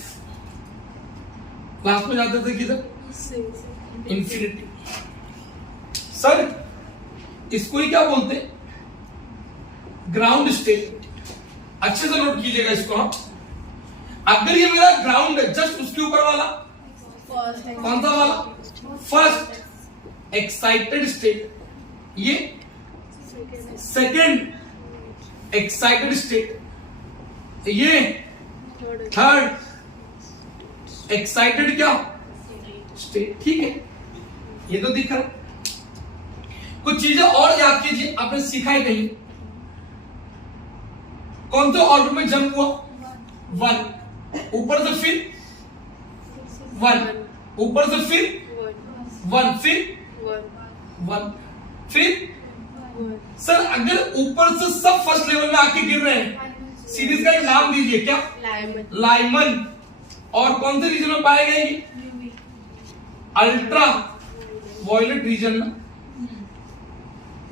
लास्ट में जाते थे किधर? इंफिनिटी। सर इसको ही क्या बोलते हैं? Ground state. अच्छे से नोट कीजिएगा इसको। हाँ, अगर ये मेरा ग्राउंड है, जस्ट उसके ऊपर वाला कौन सा वाला? फर्स्ट एक्साइटेड स्टेट, ये सेकेंड एक्साइटेड स्टेट, ये थर्ड एक्साइटेड क्या स्टेट। ठीक है, ये तो दिख रहा है। कुछ चीजें और याद कीजिए, आपने सीखा है कहीं? कौन सा ऑर्बिट में जंप हुआ? 1, ऊपर से फिर 1, ऊपर से फिर 1, फिर 1, फिर। सर अगर ऊपर से सब फर्स्ट लेवल में आके गिर रहे हैं, सीरीज का एक नाम दीजिए, क्या? लाइमन। और कौन से रीजन में पाए गए? अल्ट्रा वायलेट रीजन में।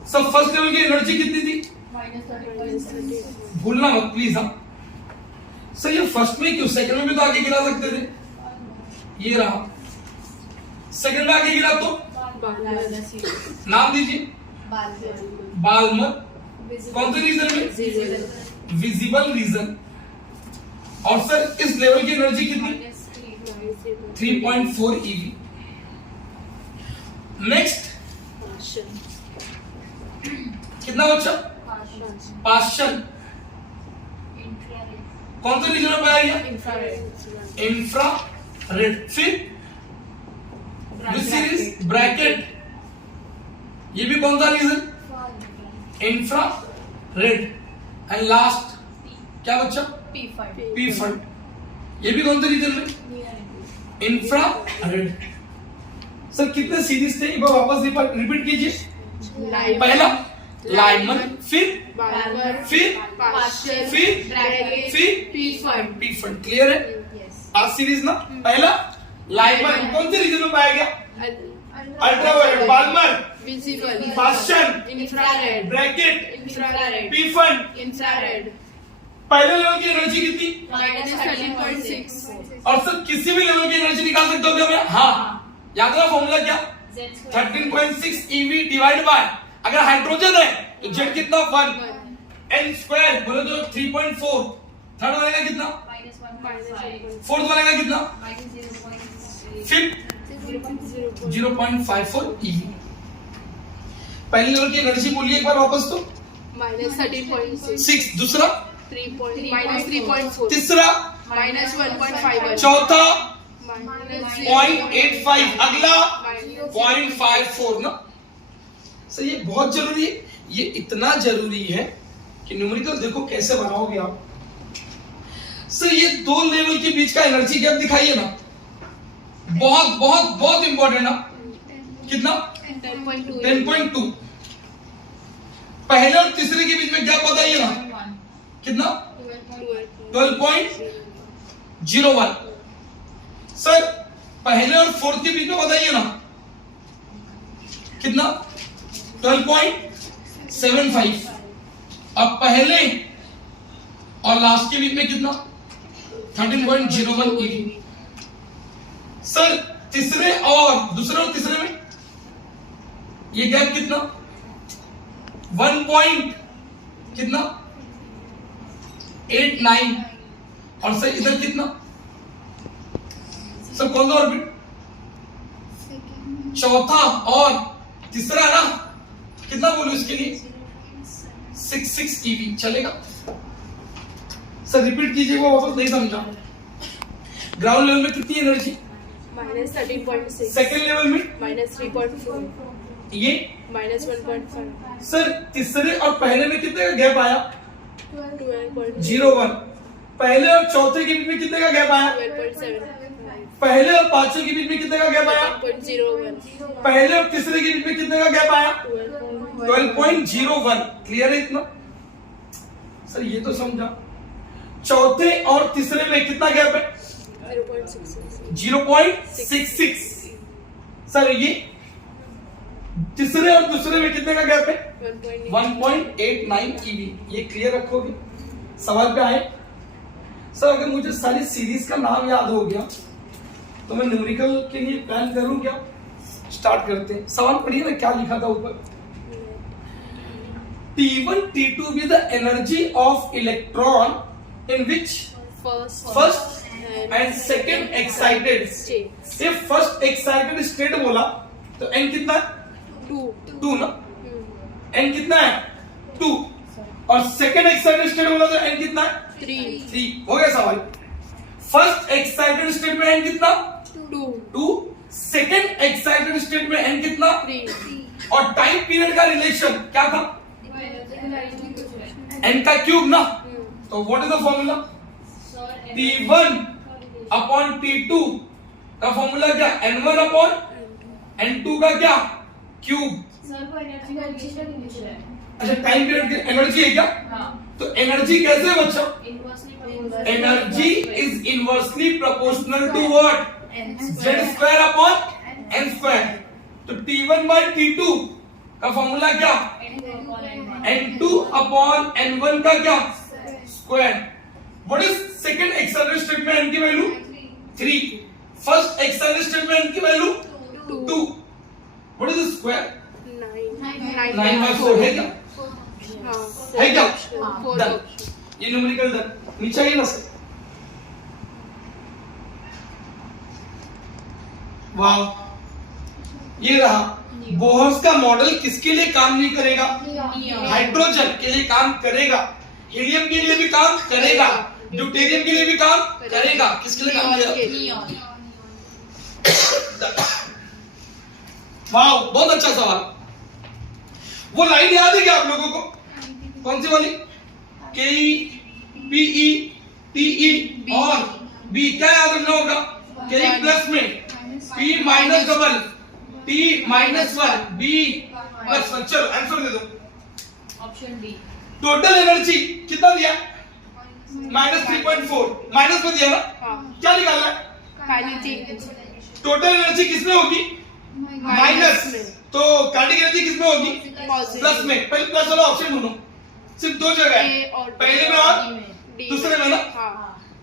सब फर्स्ट लेवल की एनर्जी कितनी थी? भूलना मत प्लीज। हाँ सर, ये फर्स्ट में क्यों? सेकंड में भी तो आगे गिरा सकते थे। ये रहा, सेकंड में आगे गिरा तो नाम दीजिए। बाल्मर। कौन से रीजन में? Visible region. और सर इस लेवल की एनर्जी कितनी? 3.4 eV। नेक्स्ट कितना बच्चा? पार्शियल। कौन सा रीजन में पाया गया? इंफ्रारेड। फिर सीरीज ब्रैकेट, ये भी कौन सा रीजन? इंफ्रारेड। एंड लास्ट क्या बच्चा? P5। ये भी कौन सा रीजन में? इंफ्रारेड। सर कितने सीरीज थे? एक बार वापस रिपीट कीजिए। पहला लाइमन, फिर P5। क्लियर है? आज सीरीज ना। पहला लाइमन कौन से रीजन में पाया गया? Ultraviolet. Balmer Visible. Paschen, Infrared. Brackett, Infrared. Pfund. Infrared. पहले लेवल की एनर्जी कितनी? -13.6. और सर किसी भी लेवल की एनर्जी निकाल सकते हो क्या मैं? हाँ, याद रहा फॉर्मूला क्या? Z square. 13.6 EV divide by, अगर हाइड्रोजन है तो Z कितना? 1 n स्क्वायर बोले तो 3.4, थर्ड वाले का कितना? -1.5. फोर्थ वाले का कितना? -0.6. Fifth 0.54 EV। पहले लेवल की एनर्जी बोलिए एक बार वापस तो। -13.6. 6, दूसरा, -3.4. तीसरा, -1.51. चौथा -0.85. 0.85, अगला 0.54 ना। सर ये बहुत जरूरी है, ये इतना जरूरी है कि न्यूमेरिकल देखो कैसे बनाओगे आप। सर ये दो लेवल के बीच का एनर्जी गैप दिखाइए ना, बहुत बहुत बहुत इंपॉर्टेंट ना। कितना? 10.2. 10.2। पहले और तीसरे के बीच में गैप बताइए ना, 1. कितना? 12. 12.01। सर पहले और फोर्थ के बीच में बताइए ना, कितना? 12.75। अब पहले और लास्ट के बीच में कितना? 13.01 EV। सर तीसरे और दूसरे और तीसरे में ये गैप कितना? 1 पॉइंट कितना? 89। और सर इधर कितना? सर कौन सा ऑर्बिट? चौथा और तीसरा ना, कितना बोलूं इसके लिए? 66 EV चलेगा। सर रिपीट कीजिए, वो वापस नहीं समझा। ग्राउंड लेवल में कितनी एनर्जी? -13.6. सेकेंड लेवल में -3.4. ये -1.5. सर तीसरे और पहले में कितने का गैप आया? 12.0. 0.1। पहले और चौथे के बीच में कितने का गैप आया? 12.7. पहले और पांचवें के बीच में कितने का गैप आया? 10.01. पहले और तीसरे के बीच में कितने का गैप आया? 12.1. 12.01। क्लियर है इतना? सर ये तो समझा। चौथे और तीसरे में कितना गैप है? 0.66. 0.66। सर ये तीसरे और दूसरे में कितने का गैप है? 1.89 EV। ये क्लियर रखोगे? सवाल पे आए। सर अगर मुझे सारी सीरीज का नाम याद हो गया तो मैं न्यूमेरिकल के लिए प्लान करूं क्या? स्टार्ट करते हैं। सवाल पढ़िए ना, क्या लिखा था ऊपर? T1 T2 be the energy of electron in which first and second excited state. if first excited state बोला तो n कितना है? 2 ना। n कितना है? 2। और सेकंड एक्साइटेड स्टेट बोला तो n कितना है? 3। हो गया सवाल। फर्स्ट एक्साइटेड स्टेट में n कितना? 2। सेकंड एक्साइटेड स्टेट में n कितना? 3. और टाइम पीरियड का रिलेशन क्या था? n का क्यूब ना। तो what is the formula? T1 upon T2 का फॉर्मूला क्या? N1 अपॉन N2 का क्या? क्यूब। सर को एनर्जी का रिलेशन पूछ रहा है। अच्छा टाइम पीरियड की एनर्जी है क्या? हाँ। तो एनर्जी कैसे है बच्चों? Inversely energy is inversely proportional to what? Z square upon n square. तो T1 बाय T2 का फॉर्मूला क्या? N2 अपॉन N1 का क्या? Square. What is second excited state में n की वैल्यू? 3। फर्स्ट एक्साइटेड स्टेट में n की value? 2। What is the square? 9/4 है क्या? है क्या? डन। ये न्यूमेरिकल डन। नीचे आइए ना सर। वाह, ये रहा। बोहर्स का मॉडल किसके लिए काम नहीं करेगा? हाइड्रोजन के लिए काम करेगा, हीलियम के लिए भी काम करेगा, ड्यूटेरियम के लिए भी काम करेगा। किसके लिए काम करेगा? वाह, बहुत अच्छा सवाल। वो लाइन याद है क्या आप लोगों को? कौन सी वाली? के पीई टीई और बी। क्या याद रखना होगा? के प्लस में P minus double, T minus 1, B plus 1। चलो आंसर दे दो। Option D. टोटल एनर्जी कितना दिया? -3.4। माइनस में दिया ना। क्या निकालना है? टोटल एनर्जी किसमें होगी? माइनस। तो काइनेटिक एनर्जी किसमें होगी? प्लस में। पहले प्लस वाला ऑप्शन ढूंढो, सिर्फ दो जगह है, A और D। पहले में और D दूसरे में ना। हाँ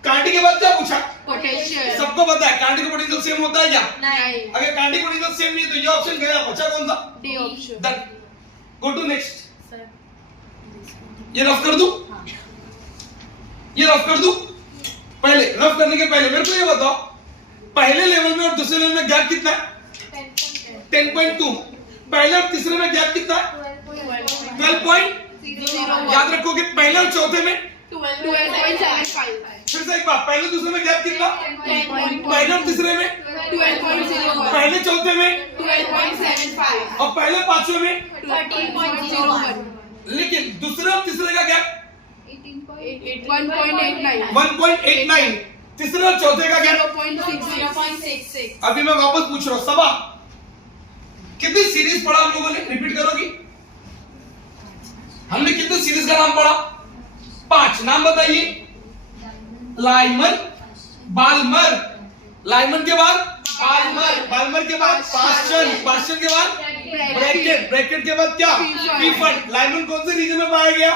काइनेटिक के बाद क्या पूछा? पोटेंशियल सबको पता है काइनेटिक का पोटेंशियल सेम होता है क्या? नहीं अगर काइनेटिक पोटेंशियल सेम नहीं है तो ये ऑप्शन गया, बचा कौन सा? D option done. Go to next. Sir ये रफ कर दूं, ये रफ कर दूं। पहले रफ करने के पहले मेरे को ये बताओ, पहले लेवल में और दूसरे लेवल में गैप कितना है? 10.2। पहले और तीसरे में गैप कितना है? 12 पॉइंट। याद रखोगे पहले और चौथे में 12.75 फिर से एक बार, पहले दूसरे में गैप कितना? 10.1 पहले और तीसरे में, 12.01 पहले चौथे में 12.75 और पहले पांचवे में। 13.01 लेकिन दूसरे और तीसरे का गैप 1.89 1.89। तीसरे और चौथे का गैप 0.66 अभी मैं वापस पूछ रहा हूं, सबा कितनी सीरीज पढ़ा हम लोगों ने? रिपीट करोगी? हमने कितने सीरीज का नाम पढ़ा? 5 नाम बताइए। लाइमन, बाल्मर, लाइमन के बाद बाल्मर, बाल्मर के बाद पास्चन, पास्चन के बाद ब्रैकेट, ब्रैकेट के बाद क्या? पीफन। लाइमन कौन से रीजन में पाया गया?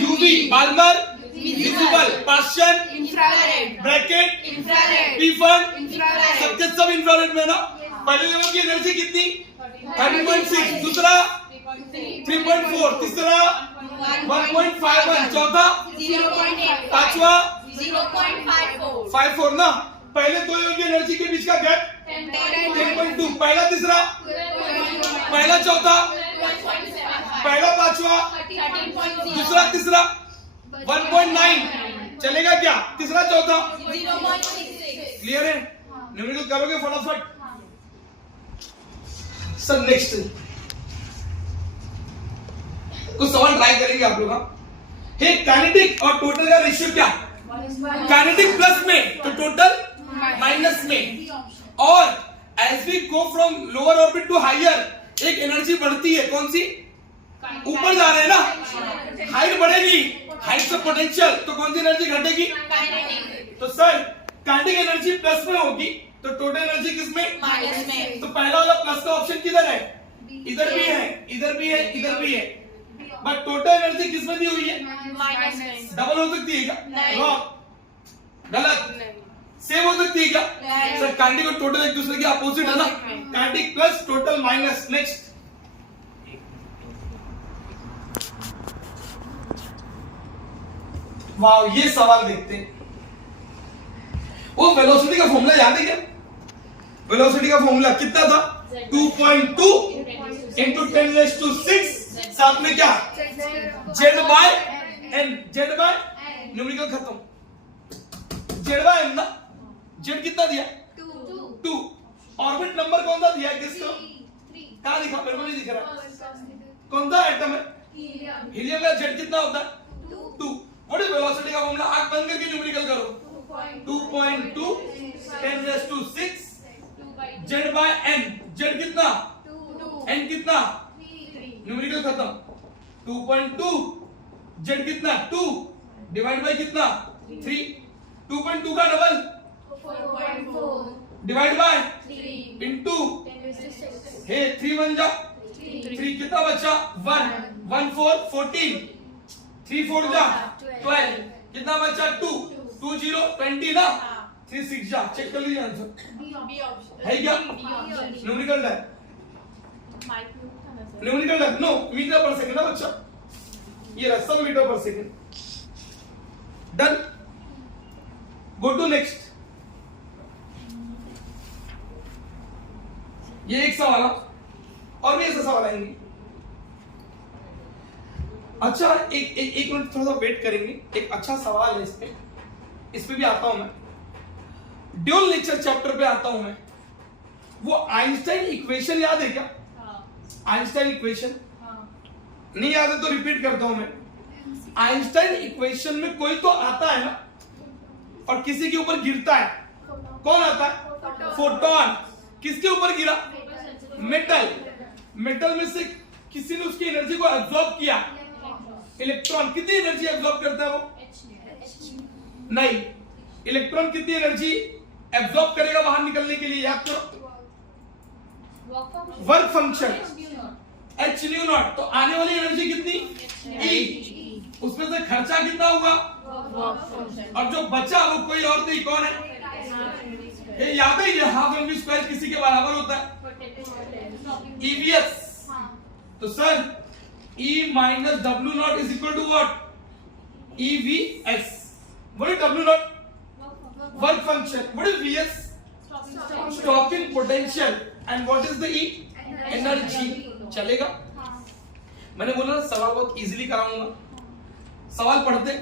UV. Balmer visible, Paschen infrared Brackett infrared Pfund infrared सबके सब इंफ्रारेड में ना। पहले लेवल की एनर्जी कितनी? 13.6, दूसरा 3.4, तीसरा 1.51, चौथा 0.5 पांचवा 0.54 54 ना। पहले दो लेवल की एनर्जी के बीच का गैप 10.2। पहला तीसरा, पहला चौथा, पहला पांचवा, दूसरा तीसरा 1.9 चलेगा क्या? तीसरा चौथा 0.66 क्लियर है? न्यूमेरिकल करोगे फटाफट। सर नेक्स्ट कुछ सवाल ट्राई करेंगे आप लोग। हे काइनेटिक और टोटल का रेशियो क्या? काइनेटिक प्लस में तो टोटल माइनस में। और as we go from lower orbit to higher एक एनर्जी बढ़ती है, कौन सी? ऊपर जा रहे हैं ना, हाइट बढ़ेगी, हाइट से पोटेंशियल, तो कौन सी एनर्जी घटेगी? तो सर काइनेटिक एनर्जी प्लस में होगी तो टोटल एनर्जी किसमें? माइनस में। तो पहला वाला प्लस का ऑप्शन किधर है? इधर भी है, इधर भी है, इधर भी है। बट टोटल एनर्जी किसमें दी हुई है? माइनस में डबल हो सकती है क्या? नहीं। रॉन्ग, गलत। सेम हो सकती है क्या? नहीं। सर काइनेटिक और टोटल एक दूसरे के अपोजिट है ना। Kinetic plus total minus. Next wow, ये सवाल देखते हैं। वो वेलोसिटी का फॉर्मूला याद है क्या? वेलोसिटी का फॉर्मूला कितना था? 2.2 into 10⁶, साथ में क्या? z by n, z by numerical खत्म। z by n ना, z कितना दिया? 2। ऑर्बिट नंबर कौन सा दिया? किसको? कहां दिखा? मेरे को नहीं दिख रहा। कौन सा एटम है? हीलियम का z कितना होता है? 2। व्हाट इज वेलोसिटी का फॉर्मूला? आंख बंद करके न्यूमेरिकल करो। 2.2 10⁶ z by n, z कितना? n कितना? न्यूमेरिकल खत्म। 2.2 z कितना? 2 डिवाइड बाय कितना? 3। 2.2 का डबल 4.4 डिवाइड बाय 3 इनटू हे 3 1 जा 3 कितना बचा? 1 1 4 14 3 4 जा 12 कितना बचा? 2 2 0 20 ना। 3 6 जा। चेक कर लीजिए आंसर बी ऑप्शन है क्या? न्यूमेरिकल है, न्यूमेरिकल है। नो, मीटर पर सेकंड ना बच्चा, ये रहा सब meter per second. Done. Go to next. ये एक सवाल है और भी ऐसे सवाल आएंगे। अच्छा एक मिनट थोड़ा सा वेट करेंगे। एक अच्छा सवाल है इस पे भी आता हूं मैं। ड्यूल नेचर चैप्टर पे आता हूं मैं। वो आइंस्टाइन इक्वेशन याद है क्या? आइंस्टाइन इक्वेशन नहीं याद है तो रिपीट करता हूं मैं। आइंस्टाइन इक्वेशन में कोई तो आता है ना और किसी के ऊपर गिरता है। कौन आता है? फोटोन। किसके ऊपर गिरा? मेटल। मेटल में से किसी ने उसकी एनर्जी को एब्जॉर्ब किया। इलेक्ट्रॉन कितनी एनर्जी एब्जॉर्ब करता है वो? नहीं, इलेक्ट्रॉन कितनी एनर्जी एब्जॉर्ब करेगा बाहर निकलने के लिए? याद करो। Work function H new not, तो आने वाली एनर्जी कितनी E, उसमें से खर्चा कितना होगा, और जो बचा वो कोई और नहीं, कौन है, ये याद है, ये हाफ एम वी स्क्वायर किसी के बराबर होता है, EVS। तो sir E minus W naught is equal to what, EVS। What is W naught, work function, what is VS, stopping potential, and what is the E, energy. चलेगा, मैंने बोला ना सवाल बहुत इजीली कराऊंगा, सवाल पढ़ते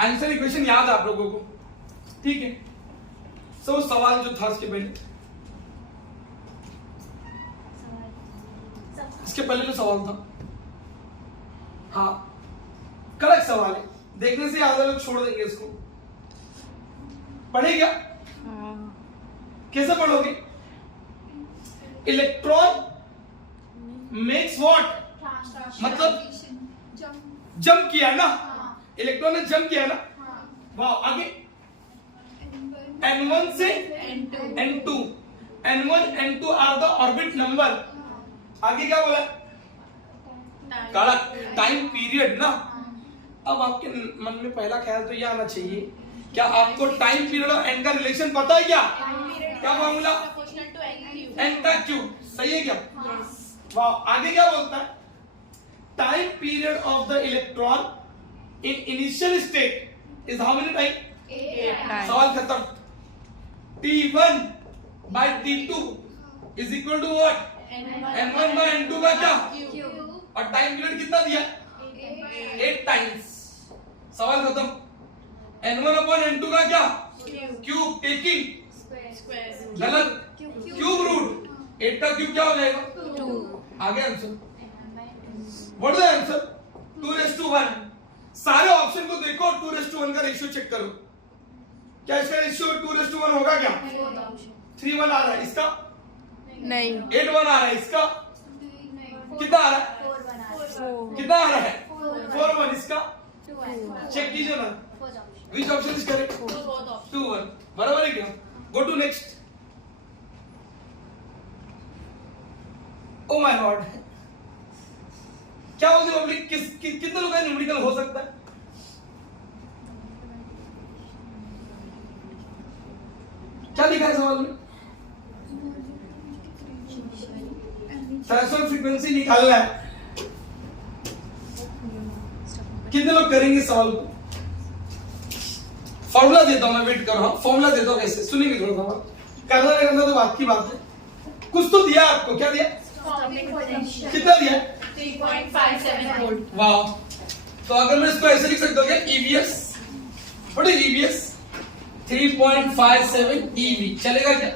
आंसर इक्वेशन याद है आप लोगों को, ठीक है। सो सवाल जो था इसके पहले, इसके पहले जो सवाल था, हाँ करेक्ट सवाल है, देखने से आधा लोग छोड़ देंगे इसको। पढ़ेगा, कैसे पढ़ोगे, इलेक्ट्रॉन मेक्स व्हाट, मतलब जंप किया है ना, इलेक्ट्रॉन ने जंप किया है ना, वाह। आगे N1 से N2, N1 N2 are the orbit number. आगे क्या बोला, कड़क टाइम पीरियड ना। अब आपके मन में पहला ख्याल तो ये आना चाहिए, क्या आपको टाइम पीरियड और एन का रिलेशन पता है क्या, क्या फॉर्मूला, एन का क्यूब, सही है क्या, वाह। आगे क्या बोलता है, time period of the electron in initial state is how many time, सवाल खत्म। T1 by T2 is equal to what, N1 by N2 का क्या, और टाइम पीरियड कितना दिया, 8 टाइम्स, सवाल खत्म। N1 upon N2 का क्या, क्यूब, टेकिंग गलत, क्यूब रूट, 8 का क्यूब क्या हो जाएगा, 2। आगे answer, what is the answer, 2:1। सारे ऑप्शन को देखो, 2:1 का रेशियो चेक करो, क्या इसका रेशियो 2:1 होगा क्या, 3:1 आ रहा है, इसका नहीं, 8:1 आ रहा है, इसका कितना आ रहा है, कितना आ रहा है, 4:1, इसका चेक कीजिए ना, विच ऑप्शन इज करेक्ट, 2:1, बराबर है क्या। Go to next. Oh my god, क्या बोलते पब्लिक, कितने लोगों का न्यूमेरिकल हो सकता है, क्या लिखा है सवाल में, थ्रेशोल्ड फ्रीक्वेंसी निकालना है, कितने लोग करेंगे सवाल को, फॉर्मूला देता हूं मैं, वेट कर रहा हूं, फॉर्मूला देता हूं, कैसे सुनेंगे थोड़ा सा, करना नहीं करना तो बात की बात है। कुछ तो दिया आपको, क्या दिया, कितना दिया, 3.57 वोल्ट। वाह, तो अगर मैं इसको ऐसे लिख सकता हूँ क्या, EVS, what is EVS, 3.57 EV, चलेगा क्या,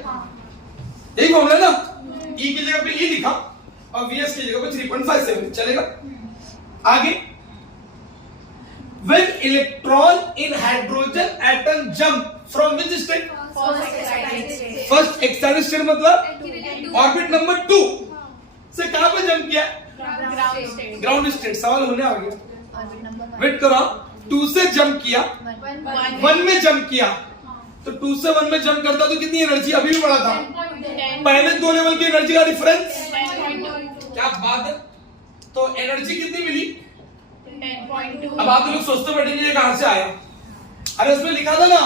यही फॉर्मूला है ना, E की जगह पे E लिखा और VS की जगह पे 3.57, चलेगा। आगे, when electron in hydrogen atom jump from which state, first excited state मतलब ऑर्बिट नंबर 2 से कहां पे जंप किया, ग्राउंड स्टेट। सवाल होने आ गया, वेट करो, 2 से जंप किया, 1 में जंप किया, तो 2 से 1 में जंप करता तो कितनी एनर्जी, अभी भी बढ़ा था, पहले 2 लेवल की एनर्जी का डिफरेंस, क्या बात है। तो एनर्जी कितनी मिली, 10.2। अब आप लोग सोचते बैठेंगे ये कहां से आया, अरे उसमें लिखा था ना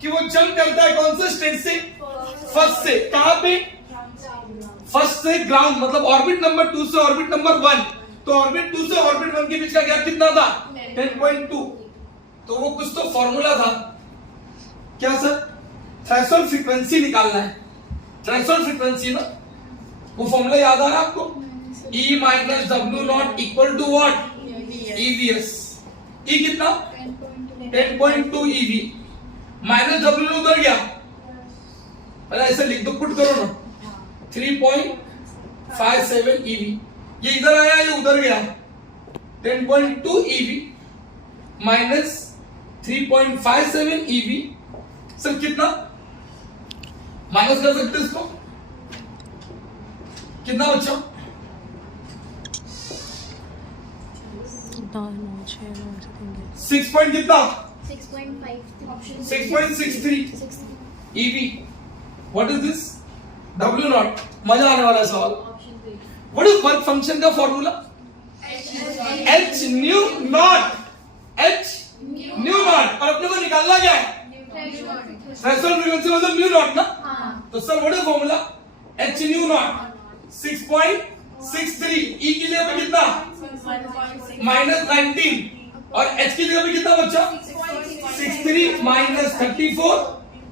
कि वो जंप करता है कौन से स्टेट से, फर्स्ट से, कहां पे, फर्स्ट से ग्राउंड, मतलब ऑर्बिट नंबर 2 से ऑर्बिट नंबर 1, तो ऑर्बिट 2 से ऑर्बिट 1 के बीच का गैप कितना था, 10.2। तो वो कुछ तो फॉर्मूला था, क्या सर, थ्रेशोल्ड फ्रीक्वेंसी निकालना है, थ्रेशोल्ड फ्रीक्वेंसी ना, वो फॉर्मूला याद आ रहा है आपको, E minus W naught equal to what, EVS। E कितना, 10.2 EV, माइनस W उधर गया, पहले ऐसे लिख दो, पुट करो ना, 3.57 EV, ये इधर आया, ये उधर गया, 10.2 EV माइनस 3.57 EV, सर कितना, माइनस कर सकते इसको, कितना बचा, 6 पॉइंट कितना, 6.63 EV, what is this, W not, मजा आने वाला है सवाल। व्हाट इज वर्क फंक्शन का formula? H new not, H new not, और अपने को निकालना क्या है? थ्रेशोल्ड फ्रीक्वेंसी मतलब न्यू नॉट ना। तो sir what is formula? H new not 6.63, E की जगह पे कितना? -19, और H की जगह पे कितना बचा? 63 - 34,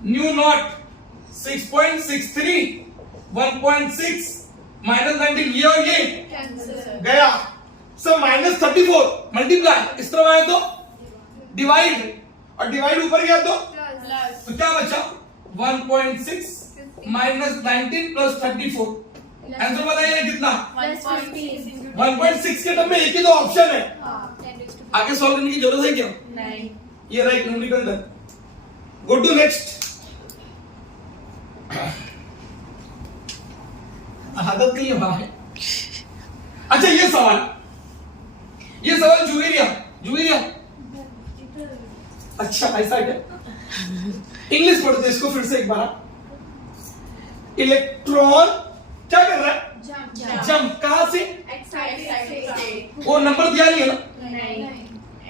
न्यू नॉट 6.63, 1.6 -19, ये और ये गया। सर -34 मल्टीप्लाई, इस तरह आया तो डिवाइड, और डिवाइड ऊपर गया तो क्या बचा? 1.6 -19 + 34। आंसर बताइए कितना? 1.6 के टर्म में एक ही तो ऑप्शन है, आगे सॉल्व करने की जरूरत है क्या? नहीं। ये right numerical done. Go to next. आदत नहीं है भाई। अच्छा ये सवाल जुवेरिया अच्छा ऐसा है क्या? इंग्लिश पढ़ते इसको फिर से एक बार। इलेक्ट्रॉन क्या कर रहा है? जंप, कहां से? वो नंबर दिया नहीं है ना?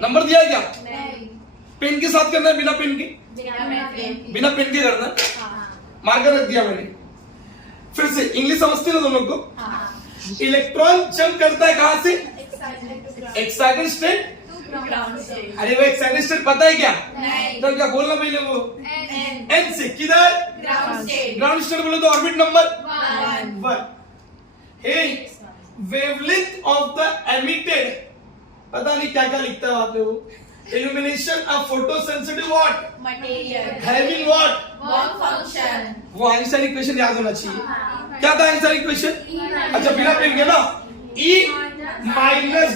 नंबर दिया है क्या? पेन के साथ करना है, बिना पेन के? बिना पेन के करना है। मार्कर रख दिया मैंने। फिर से इंग्लिश समझते हो तुम लोग को? इलेक्ट्रॉन जंप करता है कहां से? Excited state. अरे वो एक्साइटेड स्टेट पता है क्या? तो क्या बोलना पहले वो एन से किधर? ग्राउंड स्टेट बोले तो orbit number 1। Hey wavelength of the emitted, पता नहीं क्या क्या लिखता है वहां पे वो। Illumination of photosensitive what? Having what? वो आइंस्टाइन इक्वेशन याद होना चाहिए। क्या था आइंस्टाइन इक्वेशन? अच्छा बिना पेन के ना, E -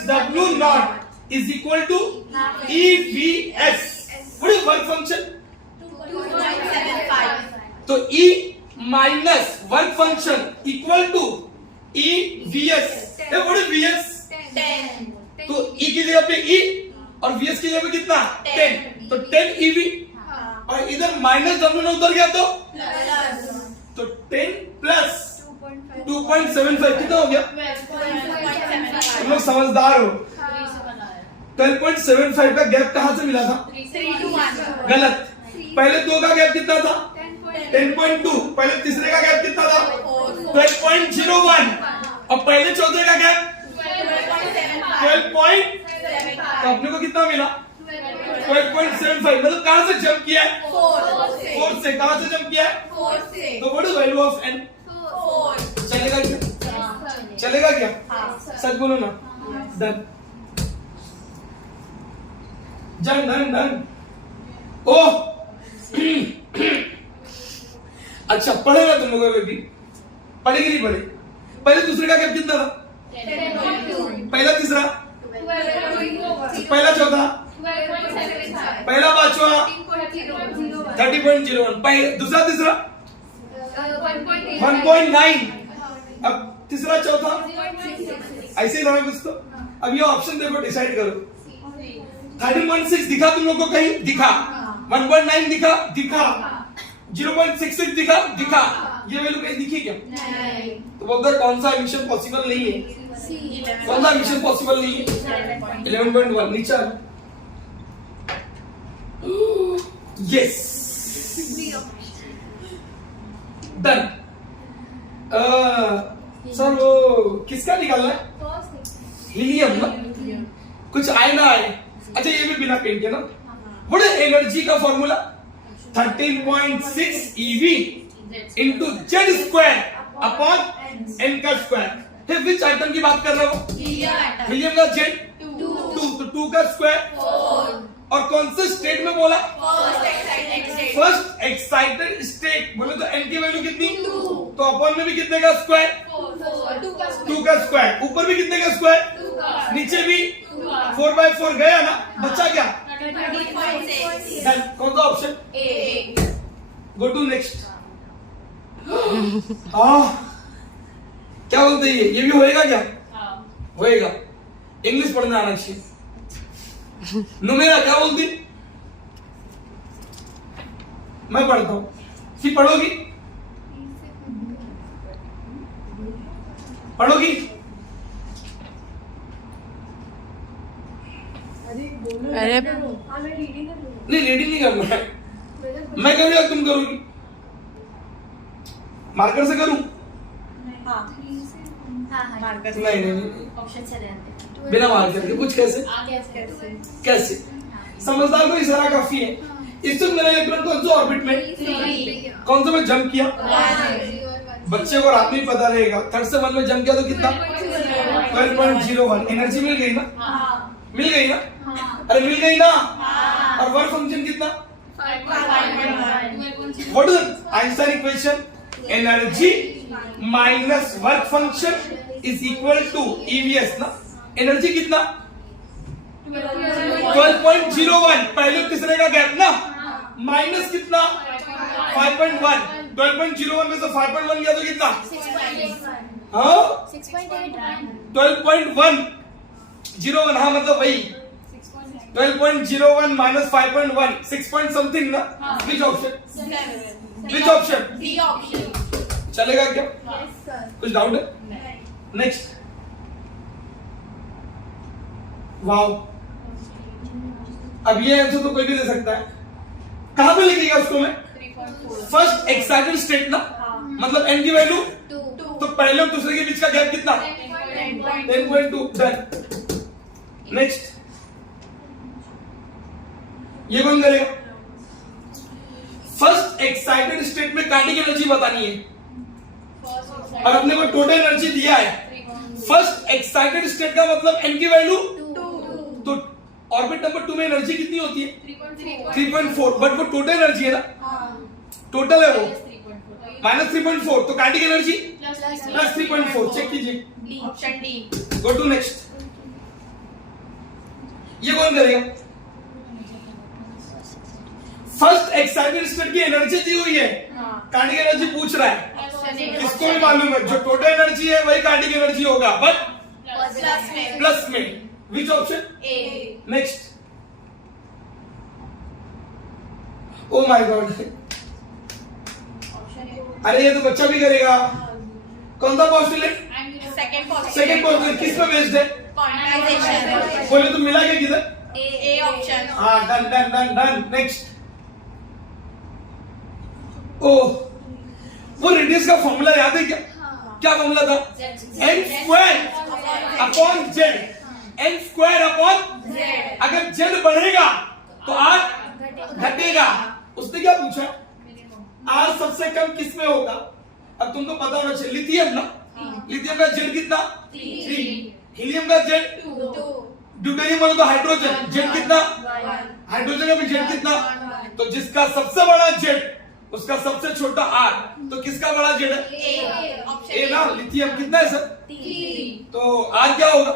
W naught is equal to EVS। What is work function? 2.75। तो E minus work function equal to EVS। What is VS? 10। तो E की जगह पे E और VS की जगह पे कितना? 10। तो 10 EV, और इधर -W ना उधर गया तो 10 प्लस 2.75 कितना हो गया? तुम लोग समझदार हो। 12.75 का गैप कहां से मिला था? 3 to 1। गलत। पहले दो का गैप कितना था? 10.2। पहले तीसरे का गैप कितना था? 12.01, और पहले चौथे का गैप 12. तो अपने को कितना मिला? 12.75। मतलब कहां से जंप किया है? 4 से। कहां से जंप किया है? 4 से। तो what is value of n? 4। चलेगा क्या? चलेगा क्या? सच बोलो ना। Done done. ओह अच्छा पढ़ेगा तुम लोगों को भी? पढ़ेगी नहीं पढ़े? पहले दूसरे का गैप कितना था? 10.2। पहला तीसरा, पहला चौथा, पहला पांचवा 30.01, दूसरा तीसरा 1.9, अब तीसरा चौथा ऐसे ही था कुछ। तो अब ये ऑप्शन देखो, डिसाइड करो। 13.6 दिखा तुम लोग को कहीं? दिखा। 1.9 दिखा 0.66 दिखा। ये वैल्यू कहीं दिखी क्या? तो बोलते हैं कौन सा मिशन पॉसिबल नहीं है? कौन सा मिशन पॉसिबल नहीं है? 11.1 नीचे। Yes done. सर वो किसका निकालना है? हीलियम ना, कुछ आए ना आए। अच्छा ये भी बिना पेन के ना। व्हाट इज एनर्जी का formula? 13.6 EV into Z² upon N का स्क्वायर। है विच आइटम की बात कर रहा हूं? हीलियम का Z 2, तो 2 का स्क्वायर 4। और कौन से स्टेट में बोला? First excited state. Excited state बोले तो N की वैल्यू कितनी? 2। तो अपॉन में भी कितने का स्क्वायर? 2 का स्क्वायर। ऊपर भी कितने का स्क्वायर? 2 का। नीचे भी 4/4 गया ना, बचा क्या? 30.6। कौन सा option? A। Go to next. क्या बोलते हैं ये भी होएगा क्या? होएगा। इंग्लिश पढ़ना आना चाहिए। नुमेरा क्या बोलती? मैं पढ़ता हूं, सी पढ़ोगी? पढ़ोगी? अरे नहीं रीडिंग नहीं करना है, मैं करूँ या तुम करोगी? मार्कर से करूं? नहीं नहीं नहीं, ऑप्शन से रहते बिना मार्कर के कुछ कैसे कैसे? समझदार को इशारा काफी है। इस वक्त मेरा इलेक्ट्रॉन कौन सा ऑर्बिट में, कौन सा में जंप किया? बच्चे को रात में ही पता रहेगा। थर्ड से 1 में जंप किया तो कितना? 12.01। एनर्जी मिल गई ना? मिल गई ना? अरे मिल गई ना? और वर्क फंक्शन कितना? What is Einstein equation? Energy minus work function is equal to EVS ना? एनर्जी कितना? 12.01। पहले तीसरे का गैप ना, माइनस कितना? 5.1। 12.01 में से 5.1 गया तो कितना? हाँ 12.101। हाँ मतलब वही 12.01 माइनस 5.1 6 पॉइंट समथिंग ना? Which option? Which option? D option. चलेगा क्या? कुछ डाउट है? नेक्स्ट। वाओ, अब ये आंसर तो कोई भी दे सकता है। कहां पे लिखेगा उसको मैं? फर्स्ट एक्साइटेड स्टेट ना, मतलब n की वैल्यू तो पहले और दूसरे के बीच का गैप कितना? 10.2। डन। नेक्स्ट, ये कौन करेगा? फर्स्ट एक्साइटेड स्टेट में काइनेटिक एनर्जी बतानी है और अपने को टोटल एनर्जी दिया है। फर्स्ट एक्साइटेड स्टेट का मतलब n की वैल्यू, तो ऑर्बिट नंबर 2 में एनर्जी कितनी होती है? 3.4। बट वो टोटल एनर्जी है ना, टोटल है वो माइनस 3.4, तो काइनेटिक एनर्जी प्लस 3.4। चेक कीजिए। Option D. Go to next. ये कौन करेगा? फर्स्ट एक्साइटेड स्टेट की एनर्जी दी हुई है, काइनेटिक एनर्जी पूछ रहा है। इसको भी मालूम है जो टोटल एनर्जी है वही काइनेटिक एनर्जी होगा, बट प्लस में। Which option? A. Next. Oh my God, अरे ये तो बच्चा भी करेगा। कौन सा पोस्टुलेट? सेकंड पोस्टुलेट किस पे बेस्ड है? क्वांटाइजेशन। बोले तो मिला क्या किधर? A option. हाँ done done done done. Next. ओ, वो रेडियस का फॉर्मूला याद है क्या? क्या फॉर्मूला था? n square upon z। n square upon Z। अगर z बढ़ेगा तो r घटेगा। उसने क्या पूछा? r सबसे कम किस में होगा? अब तुमको पता होना चाहिए, लिथियम ना, लिथियम का z कितना? 3। हीलियम का z 2। ड्यूटेरियम वाला तो हाइड्रोजन, z कितना? हाइड्रोजन का भी z कितना? तो जिसका सबसे बड़ा z उसका सबसे छोटा r, तो किसका बड़ा z है? ए ना, लिथियम कितना है सर? 3। तो r क्या होगा?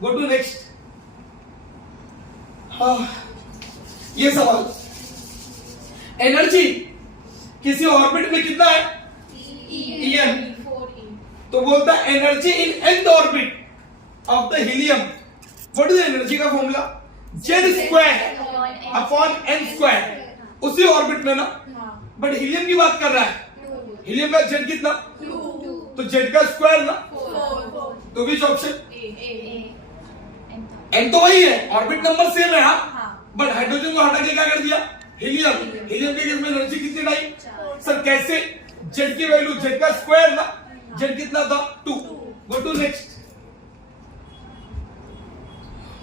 Go to next. ये सवाल, एनर्जी किसी ऑर्बिट में कितना है? En। तो बोलता है energy in nth orbit of the helium. What is energy का formula? z square upon n square. उसी ऑर्बिट में ना, बट हीलियम की बात कर रहा है। हीलियम का z कितना? तो z का स्क्वायर ना, तो विच ऑप्शन? n तो वही है, ऑर्बिट नंबर सेम है। हाँ, बट हाइड्रोजन को हटा के क्या कर दिया? हीलियम। हीलियम के केस में एनर्जी कितनी लाई? सर कैसे? z की वैल्यू z का स्क्वायर ना, z कितना था? 2। गो टू नेक्स्ट।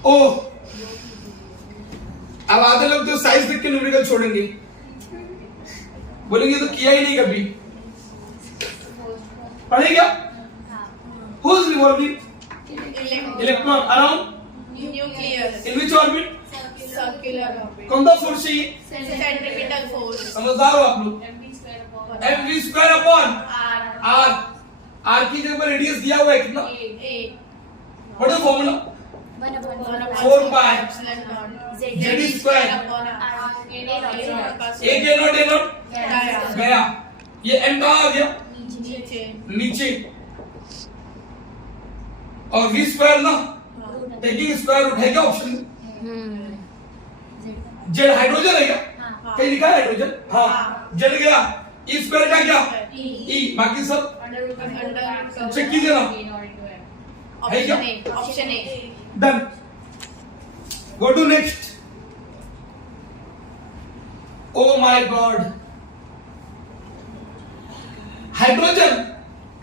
ओ, अब आधे लोग तो साइज देख के न्यूमेरिकल छोड़ेंगे, बोलेंगे तो किया ही नहीं कभी। पढ़ेगा? Who is revolving electron around nucleus. In which orbit? Circular orbit. कौन सा फोर्स चाहिए? Centripetal force. समझदार हो आप लोग। mv square upon r। r की जगह पर रेडियस दिया हुआ है कितना? What is formula? 4 pi z square. a के नॉट a नॉट गया। ये m कहां आ गया? नीचे। और v स्क्वायर ना, टेकिंग स्क्वायर रूट है क्या ऑप्शन? z हाइड्रोजन है क्या? कहीं लिखा है हाइड्रोजन? हाँ, z गया। e स्क्वायर का क्या? e, बाकी सब चेक कीजिए ना, है क्या? Option A done. Go to next. Oh my god, hydrogen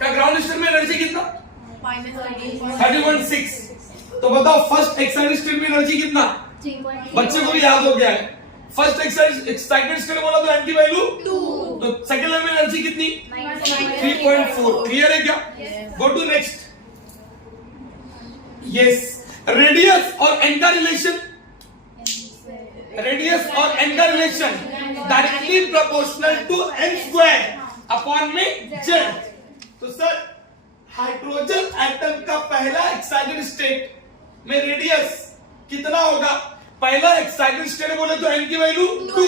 का ग्राउंड स्टेट में एनर्जी कितना? -13.6। तो बताओ फर्स्ट एक्साइटेड स्टेट में एनर्जी कितना? बच्चे को भी याद हो गया है। फर्स्ट एक्साइटेड स्टेट बोला तो एंटी वैल्यू 2, तो सेकंड में एनर्जी कितनी? 3.4। क्लियर है क्या? Go to next. Yes, radius और एन का रिलेशन, रेडियस और एन का relation directly proportional to N square upon में जेड। तो सर हाइड्रोजन एटम का पहला एक्साइटेड स्टेट में रेडियस कितना होगा? पहला एक्साइटेड स्टेट बोले तो एन की वैल्यू 2,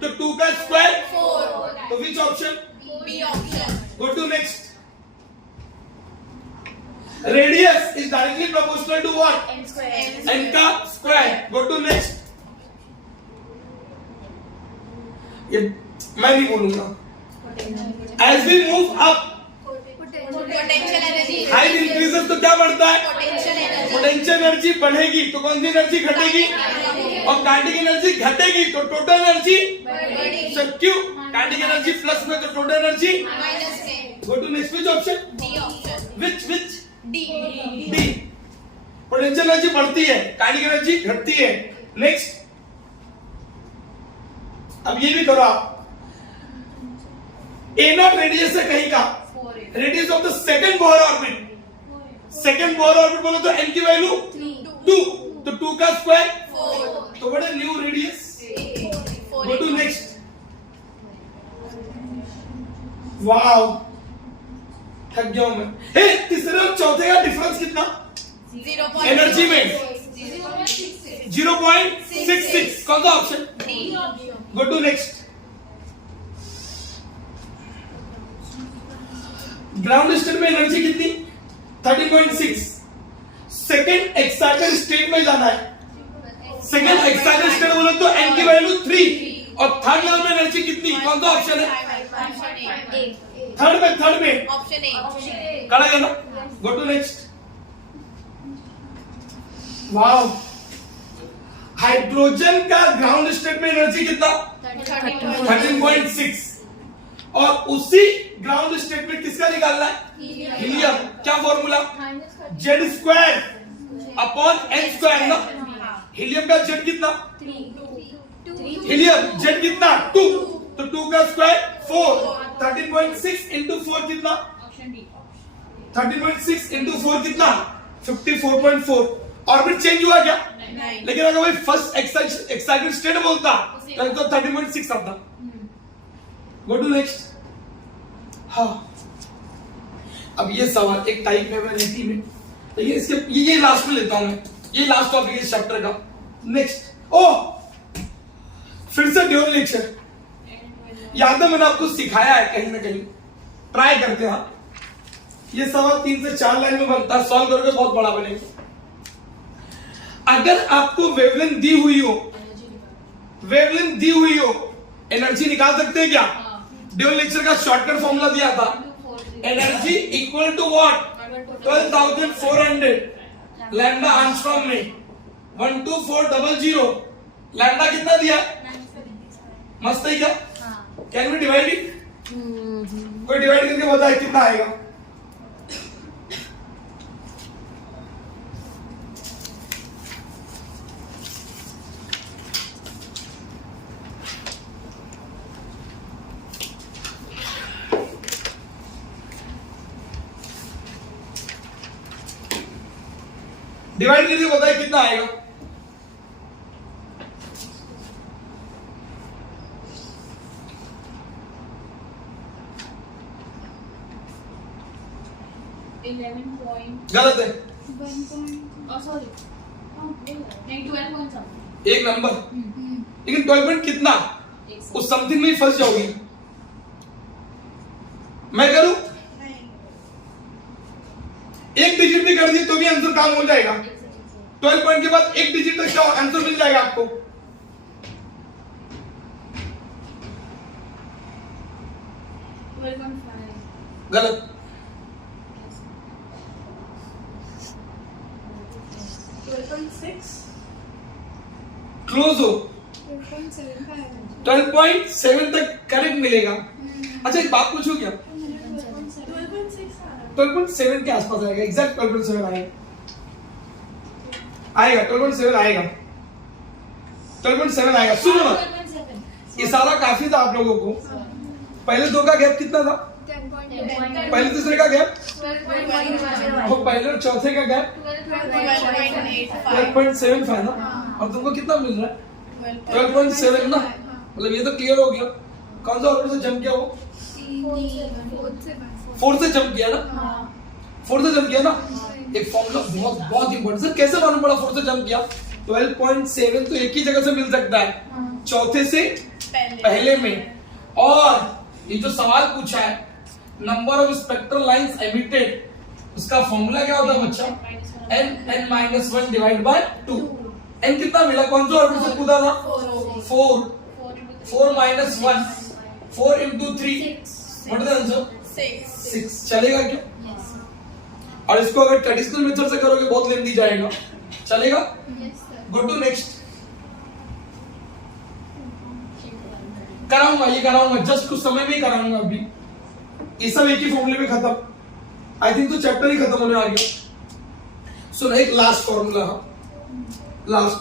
तो 2 का स्क्वायर 4। तो which option? B option. Go to next. Radius is directly proportional to what? N का स्क्वायर। Go to next. ये मैं नहीं बोलूंगा। As we move up potential energy height increases तो क्या बढ़ता है? पोटेंशियल एनर्जी पोटेंशियल एनर्जी बढ़ेगी तो कौन सी एनर्जी घटेगी? और काइनेटिक एनर्जी घटेगी तो टोटल एनर्जी बढ़ेगी। सर क्यों? काइनेटिक एनर्जी प्लस में तो टोटल एनर्जी माइनस में। Go to next. Which option? D option. Which D D. Potential energy बढ़ती है, काइनेटिक एनर्जी घटती है। नेक्स्ट, अब ये भी करो आप। ए नॉट रेडियस है कहीं का, radius of the second Bohr orbit. Second Bohr orbit बोलो तो एन की वैल्यू 2, तो 2 का स्क्वायर 4। तो बड़ा new radius. Go to next. Wow, थक गया हूं मैं। हे, तीसरे और चौथे का डिफरेंस कितना? एनर्जी में 0.66। कौन सा option? D. Go to next. Ground state में एनर्जी कितनी? 13.6। सेकेंड एक्साइटेड स्टेट में जाना है। सेकेंड एक्साइटेड स्टेट बोले तो एन की वैल्यू 3 और थर्ड लेवल में एनर्जी कितनी? कौन सा ऑप्शन है? थर्ड में ऑप्शन ए। कड़ा गया ना? Go to next. Wow, hydrogen का ग्राउंड स्टेट में एनर्जी कितना? 13.6 और उसी ग्राउंड स्टेट में किसका निकालना है? हीलियम। क्या formula? Z square upon N square ना। हीलियम का जेड कितना? हीलियम जेड कितना? 2, तो 2 का स्क्वायर 4। 13.6 इंटू 4 कितना? 13.6 इंटू 4 कितना? 54.4। ऑर्बिट चेंज हुआ क्या? लेकिन अगर वही फर्स्ट एक्साइटेड स्टेट बोलता तो 13.6 आता। Go to next. हाँ, अब ये सवाल एक टाइप में नीति में, लेकिन इसके ये लास्ट में लेता हूं मैं, ये लास्ट टॉपिक है इस चैप्टर का। नेक्स्ट। ओ, फिर से ड्यूअल नेचर याद है, मैंने आपको सिखाया है कहीं ना कहीं, ट्राई करते हैं। ये सवाल 3 से 4 लाइन में बनता है, सॉल्व करोगे बहुत बड़ा बनेगा। अगर आपको वेवलेंथ दी हुई हो, एनर्जी निकाल सकते हैं क्या? ड्यूअल नेचर का शॉर्टकट फॉर्मूला दिया था, energy equal to what? 12,400 lambda angstrom में 12400। लैम्डा कितना दिया? मस्त है क्या? Can we divide it? कोई डिवाइड करके बताए कितना आएगा? डिवाइड करके बताए कितना आएगा? गलत है। एक नंबर, लेकिन 12 पॉइंट कितना? उस समथिंग में ही फंस जाओगी। मैं करूं? एक डिजिट भी कर दी तो भी आंसर काम हो जाएगा। 12 पॉइंट के बाद एक डिजिट तक का आंसर मिल जाएगा आपको। गलत। क्लोज हो, 12.7 तक करेक्ट मिलेगा। अच्छा एक बात पूछूं क्या, 12.7 के आसपास आएगा, एग्जैक्ट 12.7 आएगा 12.7 आएगा 12.7 आएगा। सुनो ना, इशारा काफी था आप लोगों को। पहले दो का गैप कितना था, पहले दूसरे का गैप, और पहले और चौथे का गैप 12.75 ना, और तुमको कितना मिल रहा है 12.7 ना, मतलब ये तो क्लियर हो गया। कौन सा ऑर्डर से जंप किया, वो 4 से जंप किया ना, 4 से जंप किया ना। एक फॉर्मूला बहुत बहुत इंपॉर्टेंट, सर कैसे मालूम पड़ा 4 से जंप किया। 12.7 तो एक ही जगह से मिल सकता है, चौथे से पहले में। और ये जो सवाल पूछा है number of spectral lines emitted, उसका फॉर्मूला क्या होता है बच्चा, n-1 डिवाइड बाय 2। n कितना मिला, कौन सा ऑर्डर से कूदा था, 4 minus 1, 4 into 3, what is the answer, 6। चलेगा क्या? और इसको अगर ट्रेडिशनल मेथड से करोगे बहुत लेंदी जाएगा, चलेगा? Go to next. कराऊंगा, ये कराऊंगा, जस्ट कुछ समय में ही कराऊंगा। अभी ये सब एक ही फॉर्मूले में खत्म, आई थिंक तो चैप्टर ही खत्म होने आ गया। सो एक लास्ट फॉर्मूला, लास्ट।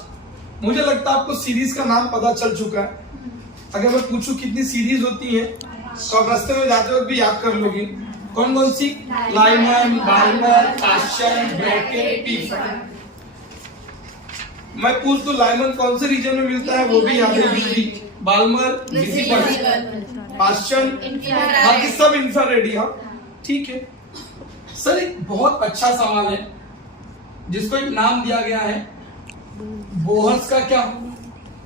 मुझे लगता है आपको सीरीज का नाम पता चल चुका है। अगर मैं पूछूं कितनी सीरीज होती है तो आप रास्ते में जाते वक्त भी याद कर लोगे। कौन कौन सी, लाइमन, बाल्मर, पाश्चन, ब्रैकेट, पीफर्ड। मैं पूछ दूं लाइमन कौन से रीजन में मिलता है, वो भी याद है, बाल्मर विजिबल, पाश्चन बाकी सब इंफ्रारेड। हाँ ठीक है सर। एक बहुत अच्छा सवाल है जिसको एक नाम दिया गया है बोहर्स का क्या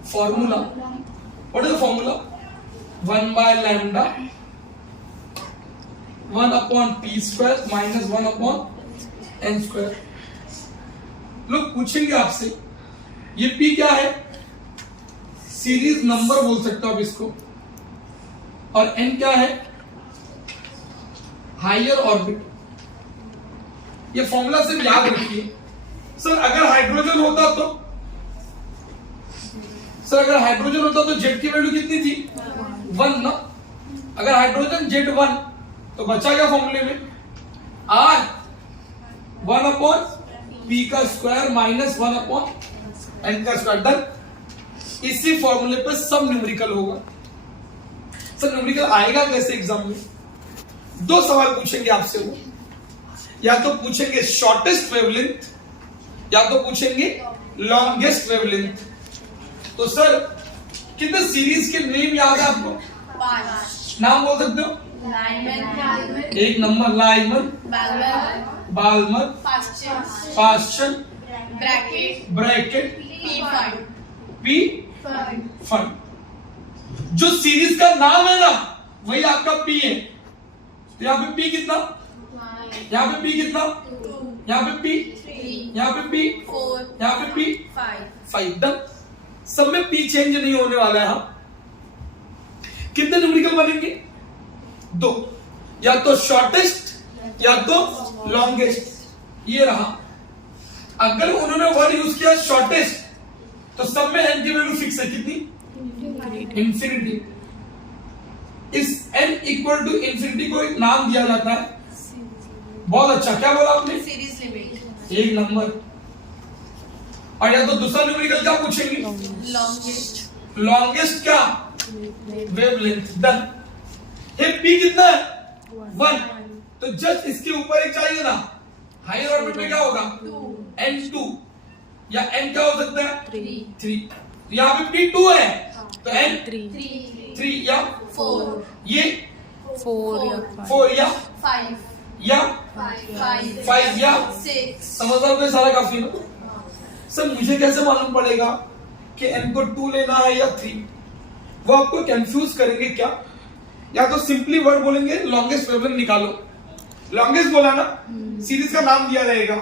formula. What is the formula, 1 by lambda 1 upon p square minus 1 upon n square। लोग पूछेंगे आपसे ये p क्या है, सीरीज नंबर बोल सकते हो आप इसको, और n क्या है, हायर ऑर्बिट। ये फॉर्मूला सिर्फ याद रखिए। सर अगर हाइड्रोजन होता तो, सर अगर हाइड्रोजन होता तो जेड की वैल्यू कितनी थी, 1 ना। अगर हाइड्रोजन जेड 1 तो बचा क्या फॉर्मूले में, आर 1 अपॉन पी का स्क्वायर माइनस 1 अपॉन एन का स्क्वायर। डन। इसी फॉर्मूले पर सब न्यूमेरिकल होगा। सर न्यूमेरिकल आएगा कैसे एग्जाम में, दो सवाल पूछेंगे आपसे वो, या तो पूछेंगे शॉर्टेस्ट वेवलेंथ या तो पूछेंगे लॉन्गेस्ट वेवलेंथ। तो सर कितने सीरीज के नेम याद है आपको, 5 नाम बोल सकते हो। एक number Lyman, Balmer, Paschen, Brackett, Pfund. जो सीरीज का नाम है ना वही आपका पी है। तो यहाँ पे पी कितना, यहाँ पे पी कितना, यहाँ पे पी, यहाँ पे पी, यहाँ पे पी 5। डन। सब में पी चेंज नहीं होने वाला है। हाँ कितने न्यूमेरिकल बनेंगे, 2, या तो शॉर्टेस्ट या तो लॉन्गेस्ट। ये रहा। अगर उन्होंने वर्ड यूज किया शॉर्टेस्ट तो सब में n की वैल्यू फिक्स है, कितनी, इंफिनिटी। इस n इक्वल टू इंफिनिटी को एक नाम दिया जाता है। बहुत अच्छा, क्या बोला आपने, सीरीज लिमिट। एक नंबर। और या तो दूसरा न्यूमेरिकल क्या पूछेंगे, लॉन्गेस्ट क्या, वेवलेंथ। डन। ये p कितना है, 1। तो जस्ट इसके ऊपर एक चाहिए ना, हायर ऑर्बिट में क्या होगा, n2, या n क्या हो सकता है, 3। यहाँ पे p2 है तो n 3 या 4, ये 4 या 5 या 5 या 6। समझदार को सारा काफी ना। सर मुझे कैसे मालूम पड़ेगा कि n को 2 लेना है या 3, वो आपको कंफ्यूज करेंगे क्या। या तो सिंपली वर्ड बोलेंगे लॉन्गेस्ट वेवलेंथ निकालो, लॉन्गेस्ट बोला ना सीरीज का नाम दिया रहेगा।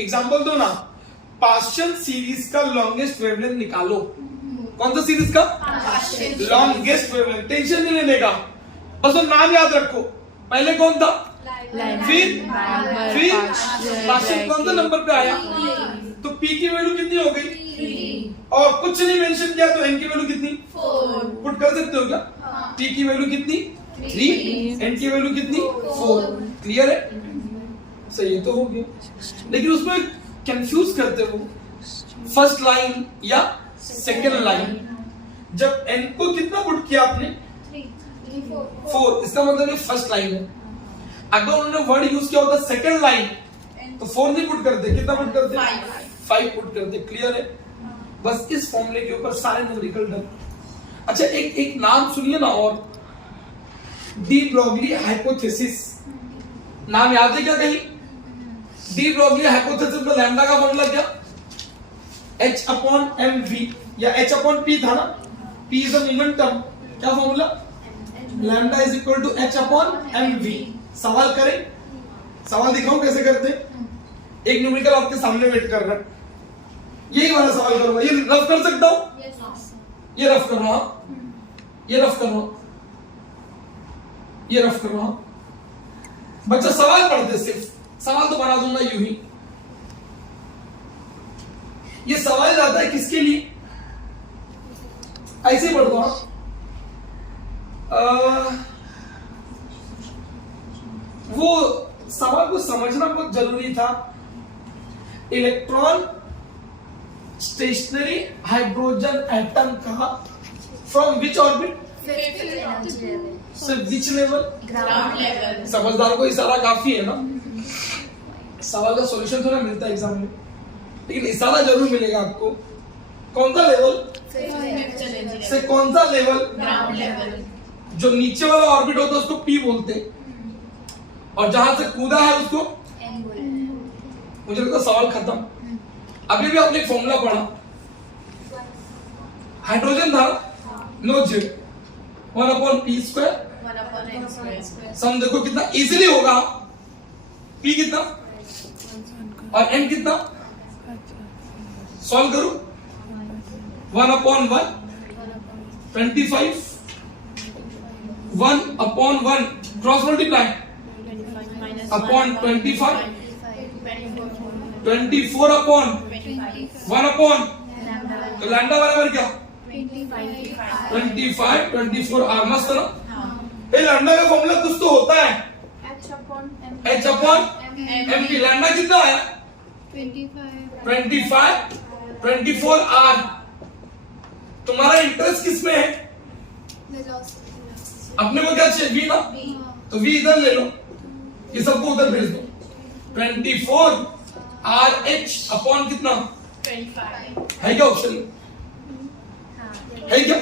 एग्जांपल दो ना, पाश्चन सीरीज का लॉन्गेस्ट वेवलेंथ निकालो। कौन सा सीरीज का, लॉन्गेस्ट वेवलेंथ। टेंशन नहीं लेने का, बस वो नाम याद रखो। पहले कौन था, फिर पाश्चन कौन सा नंबर पे आया, तो P की वैल्यू कितनी हो गई 3 और कुछ नहीं मेंशन किया तो N की वैल्यू कितनी 4 पुट कर सकते हो क्या हाँ। P की वैल्यू कितनी 3 N की वैल्यू कितनी 4 क्लियर है सही है तो हो गया लेकिन उसमें कंफ्यूज करते हो फर्स्ट लाइन या सेकंड लाइन जब N को कितना पुट किया आपने 4 इसका मतलब ये फर्स्ट लाइन है अगर उन्होंने वर्ड यूज किया होता सेकंड लाइन तो 4 नहीं पुट करते कितना पुट करते 5 पुट करते क्लियर है बस इस फॉर्मूले के ऊपर सारे न्यूमेरिकल डन अच्छा एक नाम सुनिए ना और डी ब्रोगली हाइपोथेसिस नाम याद है क्या कहीं डी ब्रोगली हाइपोथेसिस में लैम्डा का फॉर्मूला क्या h अपॉन mv या h अपॉन p था ना p इज अ मोमेंटम क्या formula lambda is equal to h upon mv सवाल करें सवाल दिखाऊं कैसे करते एक न्यूमेरिकल आपके सामने वेट कर रहा है यही वाला सवाल करूंगा ये रफ कर सकता हूं ये रफ कर रहा हूं ये रफ कर रहा हूं ये रफ कर रहा हूं बच्चा सवाल पढ़ते सिर्फ सवाल तो बना दूंगा यूं ही ये सवाल आता है किसके लिए ऐसे ही पढ़ता हूं वो सवाल को समझना बहुत जरूरी था इलेक्ट्रॉन स्टेशनरी हाइड्रोजन एटम का फ्रॉम विच ऑर्बिट से विच लेवल ग्राउंड लेवल समझदार को इशारा काफी है ना सवाल का सॉल्यूशन थोड़ा मिलता है एग्जाम में लेकिन इशारा जरूर मिलेगा आपको कौन सा लेवल से कौन सा लेवल ग्राउंड लेवल जो नीचे वाला ऑर्बिट होता है उसको पी बोलते हैं और जहां से कूदा है उसको मुझे लगता है सवाल खत्म अभी भी आपने एक फॉर्मूला पढ़ा हाइड्रोजन था नो जेड 1/p²। 1/n²। सम देखो कितना इजीली होगा p कितना और n कितना सॉल्व करो 1/1 25 1/1 क्रॉस मल्टीप्लाई अपॉन 25 24 अपॉन 1/, तो लैम्डा बराबर क्या 25 24 आर मस्त ना ये लैम्डा का फॉर्मूला कुछ तो होता है h अपॉन m की लैम्डा कितना आया 25 24 आर तुम्हारा इंटरेस्ट किस में है अपने को क्या चाहिए v ना तो v इधर ले लो ये सबको उधर भेज दो 24 RH अपॉन कितना 25 है क्या ऑप्शन है क्या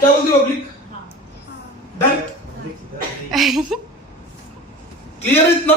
क्या बोलती हो पब्लिक डन क्लियर है इतना